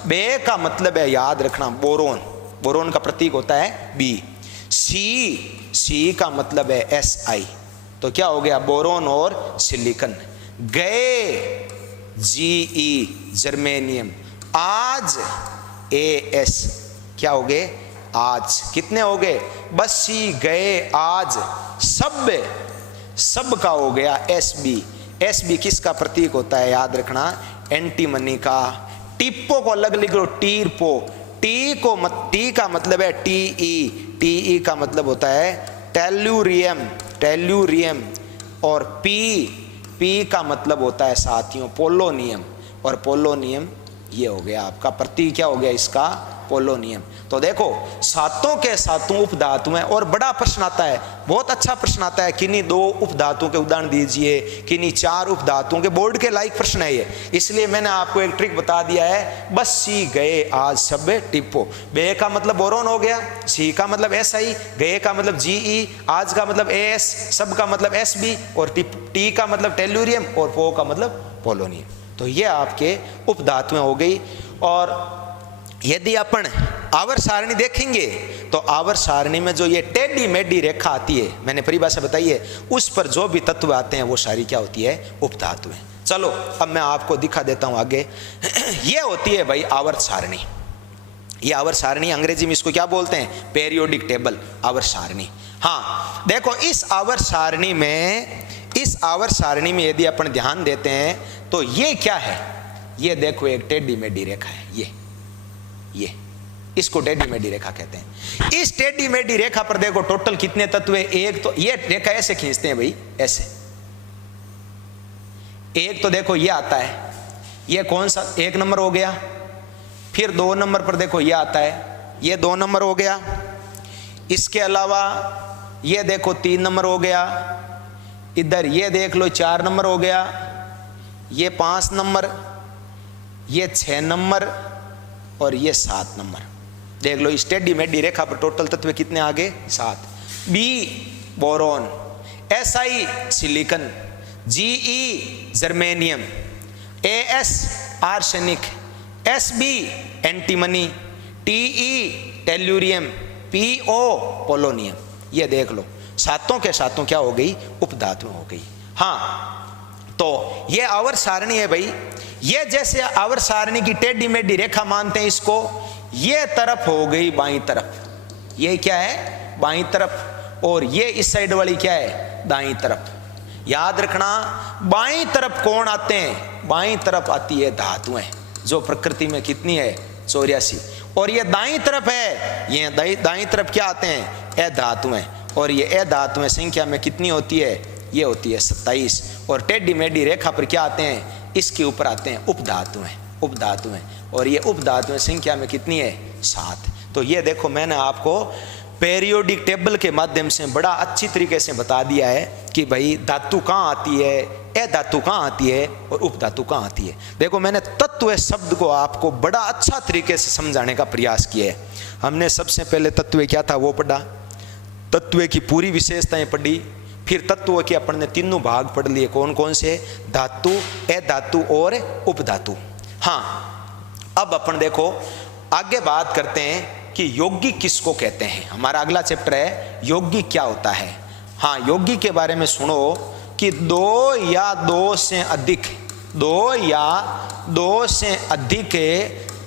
बे का मतलब है, याद रखना, बोरोन, बोरोन का प्रतीक होता है बी। सी, सी का मतलब है SI, तो क्या हो गया? बोरोन और सिलिकन। गए, GE जर्मेनियम। आज AS, क्या हो गए? आज। कितने हो गए? बस्सी गए आज सब, सब का हो गया SB। SB किसका प्रतीक होता है? याद रखना, एंटीमनी का। टिप्पो को अलग लिख लो, टीरपो। टी को टी का मतलब है TE, TE का मतलब होता है टेल्यूरियम, टेल्यूरियम। और P का मतलब होता है साथियों पोलोनियम, और पोलोनियम ये हो गया आपका प्रतीक, क्या हो गया इसका? पोलोनियम। तो देखो सातों के सातों उपधातु हैं। और बड़ा प्रश्न आता है, बहुत अच्छा प्रश्न आता है, किन्हीं 2 उपधातुओं के उदाहरण दीजिए, किन्हीं 4 उपधातुओं के। बोर्ड के लायक प्रश्न है ये, इसलिए मैंने आपको एक ट्रिक बता दिया है। बस्सी गए आज सब टिप्पो। बे का मतलब बोरोन हो गया, सी का मतलब SI, गए का मतलब GE, आज का मतलब AS, सब का मतलब SB, और टी का मतलब टेल्यूरियम, और पो का मतलब पोलोनियम। तो ये आपके उपधातुएं हो गई। और यदि अपन आवर्त सारणी देखेंगे तो आवर्त सारणी में जो ये टेढ़ी मेढ़ी रेखा आती है, मैंने परिभाषा बताई है, उस पर जो भी तत्व आते हैं वो सारी क्या होती है? उपधातुएं। चलो अब मैं आपको दिखा देता हूं आगे। ये होती है भाई आवर्त सारणी। ये आवर्त सारणी, अंग्रेजी में इसको क्या बोलते हैं? पेरियोडिक टेबल, आवर्त सारणी। हाँ देखो, इस आवर्त सारणी में, इस आवर्त सारणी में यदि अपन ध्यान देते हैं तो ये क्या है? ये देखो एक टेढ़ी मेढ़ी रेखा है, ये इसको टेढ़ी मेढ़ी रेखा कहते हैं। इस टेढ़ी मेढ़ी रेखा पर देखो टोटल कितने तत्व है? एक तो ये रेखा ऐसे खींचते हैं भाई, ऐसे। एक तो देखो ये आता है, ये कौन सा? 1 नंबर हो गया। फिर 2 नंबर पर देखो ये आता है, ये 2 नंबर हो गया। इसके अलावा ये देखो 3 नंबर हो गया। इधर ये देख लो 4 नंबर हो गया। ये 5 नंबर, ये 6 नंबर, और ये 7 नंबर। देख लो इस टेढ़ी मेढ़ी रेखा पर टोटल तत्व कितने आ गए? 7। B boron, SI silicon, GE germanium, AS arsenic, SB antimony, TE tellurium, PO polonium. ये देख लो सातों के सातों क्या हो गई? उपधातु हो गई। हाँ, तो ये आवर्त सारणी है भाई। ये जैसे आवर्त सारणी की टेढ़ी मेढ़ी रेखा मानते हैं इसको, ये तरफ हो गई बाईं तरफ। ये क्या है? बाईं तरफ। और ये इस साइड वाली क्या है? दाईं तरफ। याद रखना, बाईं तरफ कौन आते हैं? बाईं तरफ आती है धातुएं, जो प्रकृति में कितनी है? 84। और ये दाईं तरफ है, ये दाईं तरफ क्या आते हैं? अधातुएं। और ये अधातुएं संख्या में कितनी होती है? ये होती है 27। और टेढ़ी मेढ़ी रेखा पर क्या आते हैं? इसके ऊपर आते हैं उपधातुएं, उपधातुएं। और ये उपधातुएं संख्या में कितनी है? 7। तो ये देखो मैंने आपको पेरियोडिक टेबल के माध्यम से बड़ा अच्छी तरीके से बता दिया है कि भाई धातु कहाँ आती है, ए धातु कहाँ आती है और उप धातु कहाँ आती है। देखो मैंने तत्व शब्द को आपको बड़ा अच्छा तरीके से समझाने का प्रयास किया है। हमने सबसे पहले तत्व क्या था वो पढ़ा, तत्व की पूरी विशेषताएं पढ़ी, फिर तत्व के अपन ने तीनों भाग पढ़ लिए, कौन कौन से, धातु, ए धातु और उप धातु। हाँ, अब अपन देखो आगे बात करते हैं कि यौगिक किसको कहते हैं। हमारा अगला चैप्टर है यौगिक क्या होता है। हाँ, यौगिक के बारे में सुनो कि दो या दो से अधिक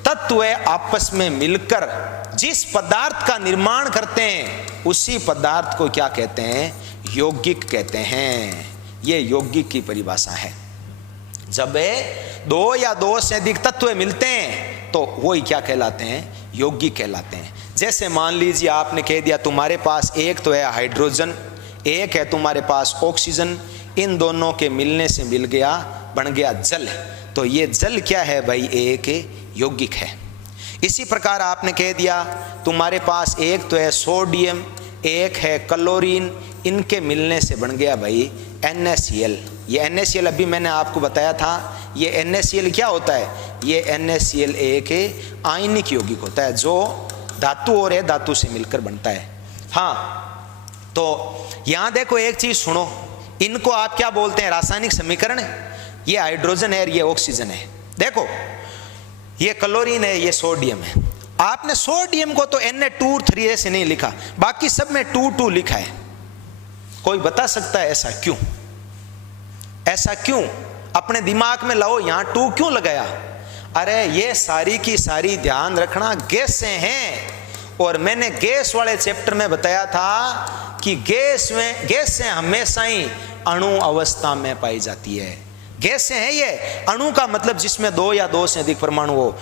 तत्व आपस में मिलकर जिस पदार्थ का निर्माण करते हैं उसी पदार्थ को क्या कहते हैं, यौगिक कहते हैं। ये यौगिक की परिभाषा है। जब दो या दो से अधिक तत्व मिलते हैं तो वही क्या कहलाते हैं, यौगिक कहलाते हैं। जैसे मान लीजिए आपने कह दिया तुम्हारे पास एक तो है हाइड्रोजन, एक है तुम्हारे पास ऑक्सीजन, इन दोनों के मिलने से मिल गया बन गया जल, तो ये जल क्या है भाई, एक यौगिक है। इसी प्रकार आपने कह दिया तुम्हारे पास एक तो है सोडियम, एक है क्लोरीन, इनके मिलने से बन गया भाई NaCl। ये NaCl अभी मैंने आपको बताया था, ये NaCl क्या होता है, ये NaCl एक आयनिक यौगिक होता है जो धातु और है धातु से मिलकर बनता है। हाँ, तो यहाँ देखो एक चीज सुनो, इनको आप क्या बोलते हैं, रासायनिक समीकरण। ये हाइड्रोजन है, ये ऑक्सीजन है। देखो ये क्लोरीन है, ये सोडियम है। आपने सोडियम को तो Na2 ऐसे नहीं लिखा, बाकी सब में 2 लिखा है। कोई बता सकता है ऐसा क्यों? ऐसा क्यों? अपने दिमाग में लाओ, यहां 2 क्यों लगाया? अरे ये सारी की सारी ध्यान रखना गैस से हैं, और मैंने गैस वाले चैप्टर में बताया था कि गैस से हमेशा ही अणु अवस्था में पाई जाती है। गैस से है ये, अणु का मतलब जिसमें दो या दो से अधिक परमाणु हो।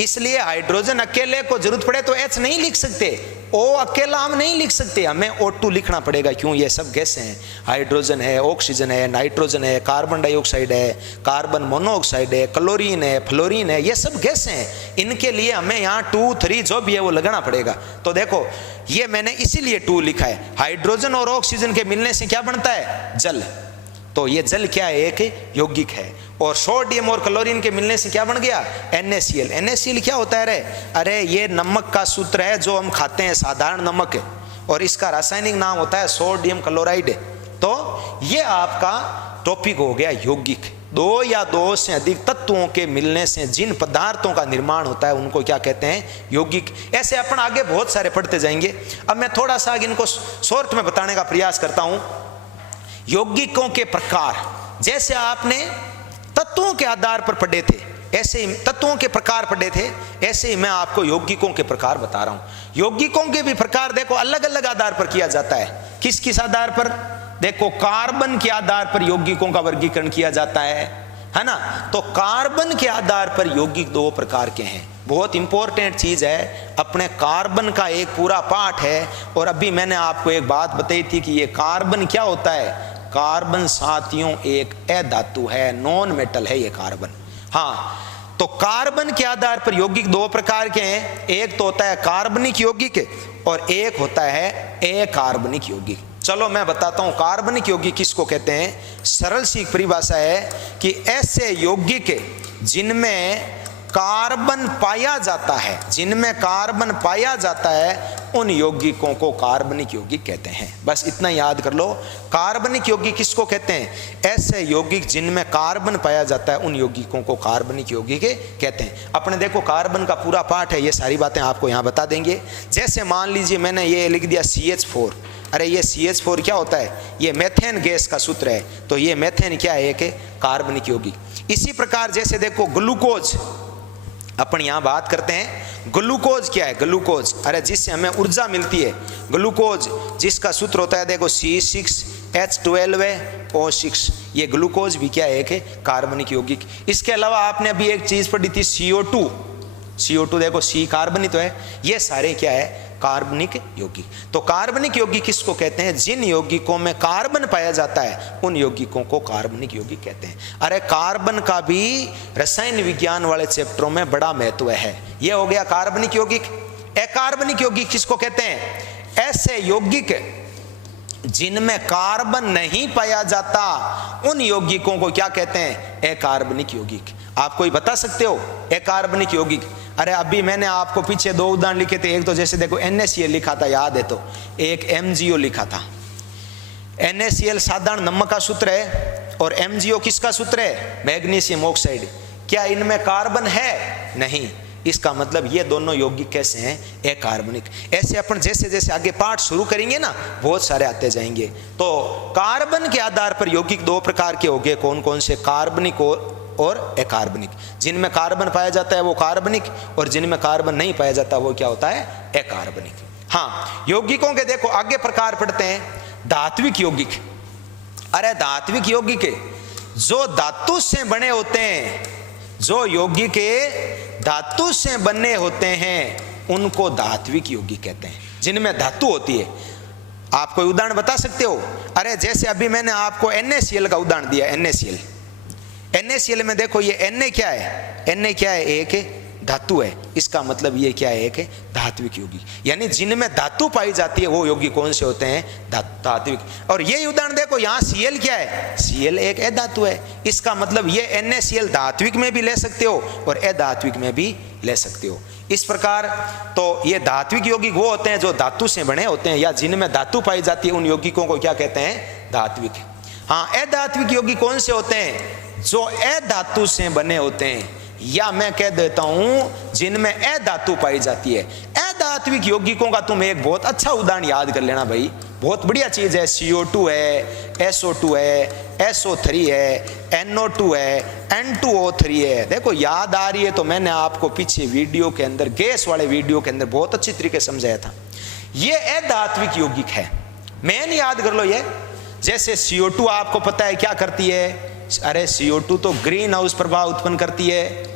इसलिए हाइड्रोजन अकेले को जरूरत पड़े तो H नहीं लिख सकते, O अकेला हम नहीं लिख सकते, हमें O2 लिखना पड़ेगा। क्यों? ये सब गैस हैं, हाइड्रोजन है, ऑक्सीजन है, नाइट्रोजन है, कार्बन डाइऑक्साइड है, कार्बन मोनोऑक्साइड है, क्लोरीन है, फ्लोरीन है, ये सब गैस हैं। इनके लिए हमें यहाँ 2, 3 जो भी है वो लगाना पड़ेगा। तो देखो ये मैंने इसीलिए 2 लिखा है। हाइड्रोजन और ऑक्सीजन के मिलने से क्या बनता है, जल। तो ये जल क्या है, एक यौगिक है। और सोडियम और क्लोरीन के मिलने से क्या बन गया, NaCl। NaCl क्या होता है रे? अरे ये नमक का सूत्र है जो हम खाते हैं, साधारण नमक है, और इसका रासायनिक नाम होता है सोडियम क्लोराइड। तो ये आपका टॉपिक हो गया यौगिक। दो या दो से अधिक तत्वों के मिलने से जिन पदार्थों का निर्माण होता है उनको क्या कहते हैं, यौगिक। ऐसे अपन आगे बहुत सारे पढ़ते जाएंगे। अब मैं थोड़ा सा इनको शॉर्ट में बताने का प्रयास करता हूं। यौगिकों के प्रकार, जैसे आपने तत्वों के आधार पर पढ़े थे, ऐसे ही तत्वों के प्रकार पढ़े थे, ऐसे ही मैं आपको यौगिकों के प्रकार बता रहा हूं। यौगिकों के भी प्रकार देखो अलग अलग आधार पर किया जाता है। किस किस आधार पर? देखो कार्बन के आधार पर यौगिकों का वर्गीकरण किया जाता है ना। तो कार्बन के आधार पर यौगिक 2 प्रकार के हैं। बहुत इंपॉर्टेंट चीज है, अपने कार्बन का एक पूरा पाठ है। और अभी मैंने आपको एक बात बताई थी कि ये कार्बन क्या होता है। कार्बन साथियों एक अधातु है, नॉन मेटल है ये कार्बन। हाँ, तो कार्बन के आधार पर यौगिक 2 प्रकार के हैं। एक तो होता है कार्बनिक यौगिक और एक होता है अकार्बनिक यौगिक। चलो मैं बताता हूं कार्बनिक यौगिक किसको कहते हैं। सरल सी परिभाषा है कि ऐसे यौगिक जिनमें कार्बन पाया जाता है, जिनमें कार्बन पाया जाता है उन यौगिकों को कार्बनिक यौगिक कहते हैं। बस इतना याद कर लो, कार्बनिक यौगिक किसको कहते हैं, ऐसे यौगिक जिनमें कार्बन पाया जाता है उन यौगिकों को कार्बनिक यौगिक कहते हैं। अपने देखो कार्बन का पूरा पाठ है, ये सारी बातें आपको यहाँ बता देंगे। जैसे मान लीजिए मैंने ये लिख दिया CH4। अरे ये CH4 क्या होता है, ये मेथेन गैस का सूत्र है। तो ये मेथेन क्या है, एक कार्बनिक यौगिक। इसी प्रकार जैसे देखो ग्लूकोज, अपन यहाँ बात करते हैं ग्लूकोज क्या है। ग्लूकोज अरे जिससे हमें ऊर्जा मिलती है, ग्लूकोज जिसका सूत्र होता है देखो C6H12O6। ये ग्लूकोज भी क्या है, एक कार्बनिक यौगिक। इसके अलावा आपने अभी एक चीज पढ़ी थी CO2। CO2 देखो C कार्बन ही तो है। ये सारे क्या है, कार्बनिक यौगिक। तो कार्बनिक यौगिक किसको कहते हैं, जिन यौगिकों में कार्बन पाया जाता है उन यौगिकों को कार्बनिक यौगिक कहते हैं। अरे कार्बन का भी रसायन विज्ञान वाले चैप्टरों में बड़ा महत्व है। यह हो गया कार्बनिक यौगिक। अकार्बनिक यौगिक किसको कहते हैं, ऐसे यौगिक जिनमें कार्बन नहीं पाया जाता उन यौगिकों को क्या कहते हैं? अकार्बनिक यौगिक। आप कोई बता सकते हो अकार्बनिक यौगिक? अरे अभी मैंने आपको पीछे दो उदाहरण लिखे थे। एक तो जैसे देखो NaCl लिखा था, याद है तो, एक MgO लिखा था। NaCl साधारण नमक का सूत्र है और MgO किसका सूत्र है? Magnesium oxide. क्या इनमें कार्बन है? नहीं। इसका मतलब ये दोनों यौगिक कैसे हैं? अकार्बनिक। ऐसे अपन जैसे जैसे आगे पाठ शुरू करेंगे ना, बहुत सारे आते जाएंगे। तो कार्बन के आधार पर यौगिक दो प्रकार के हो गए। कौन कौन से? कार्बनिक और अकार्बनिक। जिनमें कार्बन पाया जाता है वो कार्बनिक, और जिनमें कार्बन नहीं पाया जाता वो क्या होता है? अकार्बनिक। हाँ, यौगिकों के देखो आगे प्रकार पढ़ते हैं। धात्विक यौगिक। अरे धात्विक यौगिक जो धातु से बने होते हैं, जो यौगिक धातु से बने होते हैं उनको धात्विक यौगिक कहते हैं, जिनमें धातु होती है। आप कोई उदाहरण बता सकते हो? अरे जैसे अभी मैंने आपको NaCl का उदाहरण दिया। NaCl में देखो ये Na क्या है? Na क्या है? एक धातु है। इसका मतलब ये क्या है? एक धात्विक यौगिक। यानी जिनमें धातु पाई जाती है वो यौगिक कौन से होते हैं? धात्विक। और ये उदाहरण देखो, यहाँ Cl क्या है? Cl एक अधातु है। इसका मतलब ये NaCl धात्विक में भी ले सकते हो और अधात्विक में भी ले सकते हो। इस प्रकार तो ये धात्विक यौगिक वो होते हैं जो धातु से बने होते हैं, या जिनमें धातु पाई जाती है उन यौगिकों को क्या कहते हैं? धात्विक। हाँ, अधात्विक यौगिक कौन से होते हैं? जो अधातु से बने होते हैं, या मैं कह देता हूं जिनमें अधातु पाई जाती है। अधात्विक यौगिकों का तुम एक बहुत अच्छा उदाहरण याद कर लेना भाई, बहुत बढ़िया चीज है। CO2 है, SO2 है, SO3 है, NO2 है, N2O3 है। देखो याद आ रही है तो मैंने आपको पीछे वीडियो के अंदर, गैस वाले वीडियो के अंदर बहुत अच्छी तरीके से समझाया था। ये अधात्विक यौगिक है, मेन याद कर लो ये। जैसे CO2 आपको पता है क्या करती है? अरे CO2 तो ग्रीन हाउस प्रभाव उत्पन्न करती है।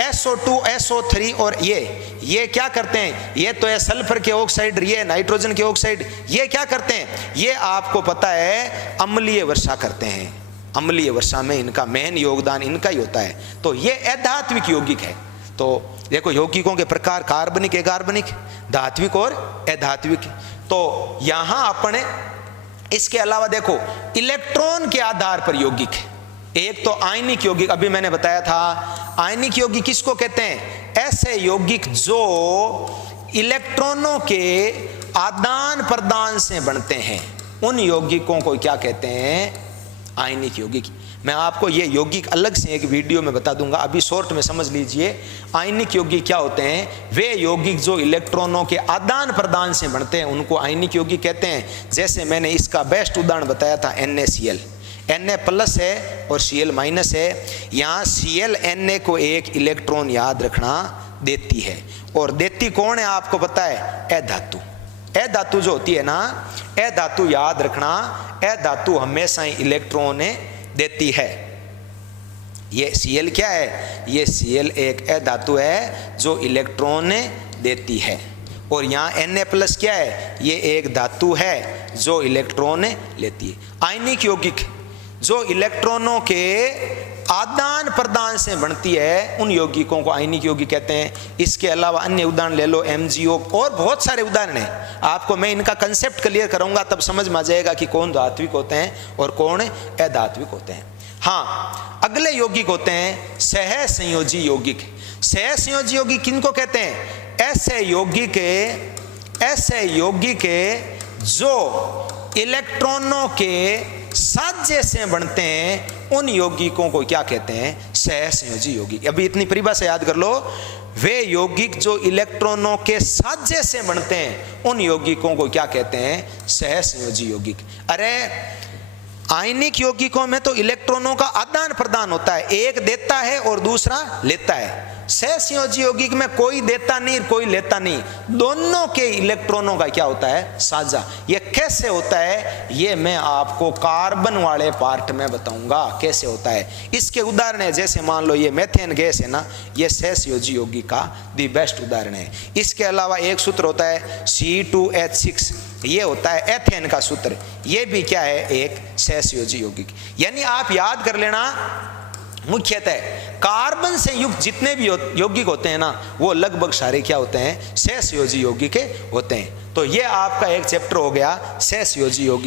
SO2, SO3 और ये क्या करते हैं? ये तो है सल्फर के ऑक्साइड, ये नाइट्रोजन के ऑक्साइड। ये क्या करते हैं? ये आपको पता है अम्लीय वर्षा करते हैं। अम्लीय वर्षा में इनका मेन योगदान इनका ही होता है। तो ये अधात्विक यौगिक है। तो देखो यौगिकों के प्रकार कार्बनिक, अकार्बनिक, धात्विक और अधात्विक। तो यहां अपने इसके अलावा देखो इलेक्ट्रॉन के आधार पर यौगिक। एक तो आयनिक यौगिक, अभी मैंने बताया था। आयनिक यौगिक किसको कहते हैं? ऐसे यौगिक जो इलेक्ट्रॉनों के आदान प्रदान से बनते हैं उन यौगिकों को क्या कहते हैं? आयनिक यौगिक। मैं आपको ये यौगिक अलग से एक वीडियो में बता दूंगा, अभी शॉर्ट में समझ लीजिए। आयनिक यौगिक क्या होते हैं? वे यौगिक जो इलेक्ट्रॉनों के आदान प्रदान से बनते हैं उनको आयनिक यौगिक कहते हैं। जैसे मैंने इसका बेस्ट उदाहरण बताया था NaCl। Na प्लस है और Cl माइनस है। यहाँ Cl Na को एक इलेक्ट्रॉन याद रखना देती है, और देती कौन है आपको पता है? अधातु। अधातु जो होती है ना, अधातु याद रखना, अधातु हमेशा ही इलेक्ट्रॉन देती है। ये Cl क्या है? ये Cl एक अधातु है जो इलेक्ट्रॉन देती है। और यहाँ Na प्लस क्या है? ये एक धातु है जो इलेक्ट्रॉन लेती है। आयनिक यौगिक जो इलेक्ट्रॉनों के आदान प्रदान से बनती है उन यौगिकों को आयनिक यौगिक कहते हैं। इसके अलावा अन्य उदाहरण ले लो, MgO, और बहुत सारे उदाहरण हैं। आपको मैं इनका कंसेप्ट क्लियर करूंगा तब समझ में आ जाएगा कि कौन धात्विक होते हैं और कौन अधात्विक होते हैं। हाँ, अगले यौगिक होते हैं सहसंयोजी यौगिक। सहसंयोजी यौगिक किनको कहते हैं? ऐसे यौगिक जो इलेक्ट्रॉनों के साझे से बनते हैं उन यौगिकों को क्या कहते हैं? सहसंयोजी यौगिक। अभी इतनी परिभाषा याद कर लो। वे यौगिक जो इलेक्ट्रॉनों के साझे से बनते हैं उन यौगिकों को क्या कहते हैं? सहसंयोजी यौगिक। अरे आयनिक यौगिकों में तो इलेक्ट्रॉनों का आदान प्रदान होता है, एक देता है और दूसरा लेता है। सहसंयोजी यौगिक में कोई देता नहीं कोई लेता नहीं, दोनों के इलेक्ट्रॉनों का क्या होता है? साझा। ये कैसे होता है ये मैं आपको कार्बन वाले पार्ट में बताऊंगा कैसे होता है। इसके उदाहरण है, जैसे मान लो ये मेथेन गैस है ना, ये सहसंयोजी यौगिक का दी बेस्ट उदाहरण है। इसके अलावा एक सूत्र होता है C2H6, ये होता है एथेन का सूत्र, ये भी क्या है? एक सहसंयोजी यौगिक। यानी आप याद कर लेना, मुख्यतः कार्बन से युक्त जितने भी यौगिक होते हैं ना, वो लगभग सारे क्या होते हैं, सहसंयोजी यौगिक के होते हैं। तो ये आपका एक चैप्टर हो गया सहसंयोजी यौगिक।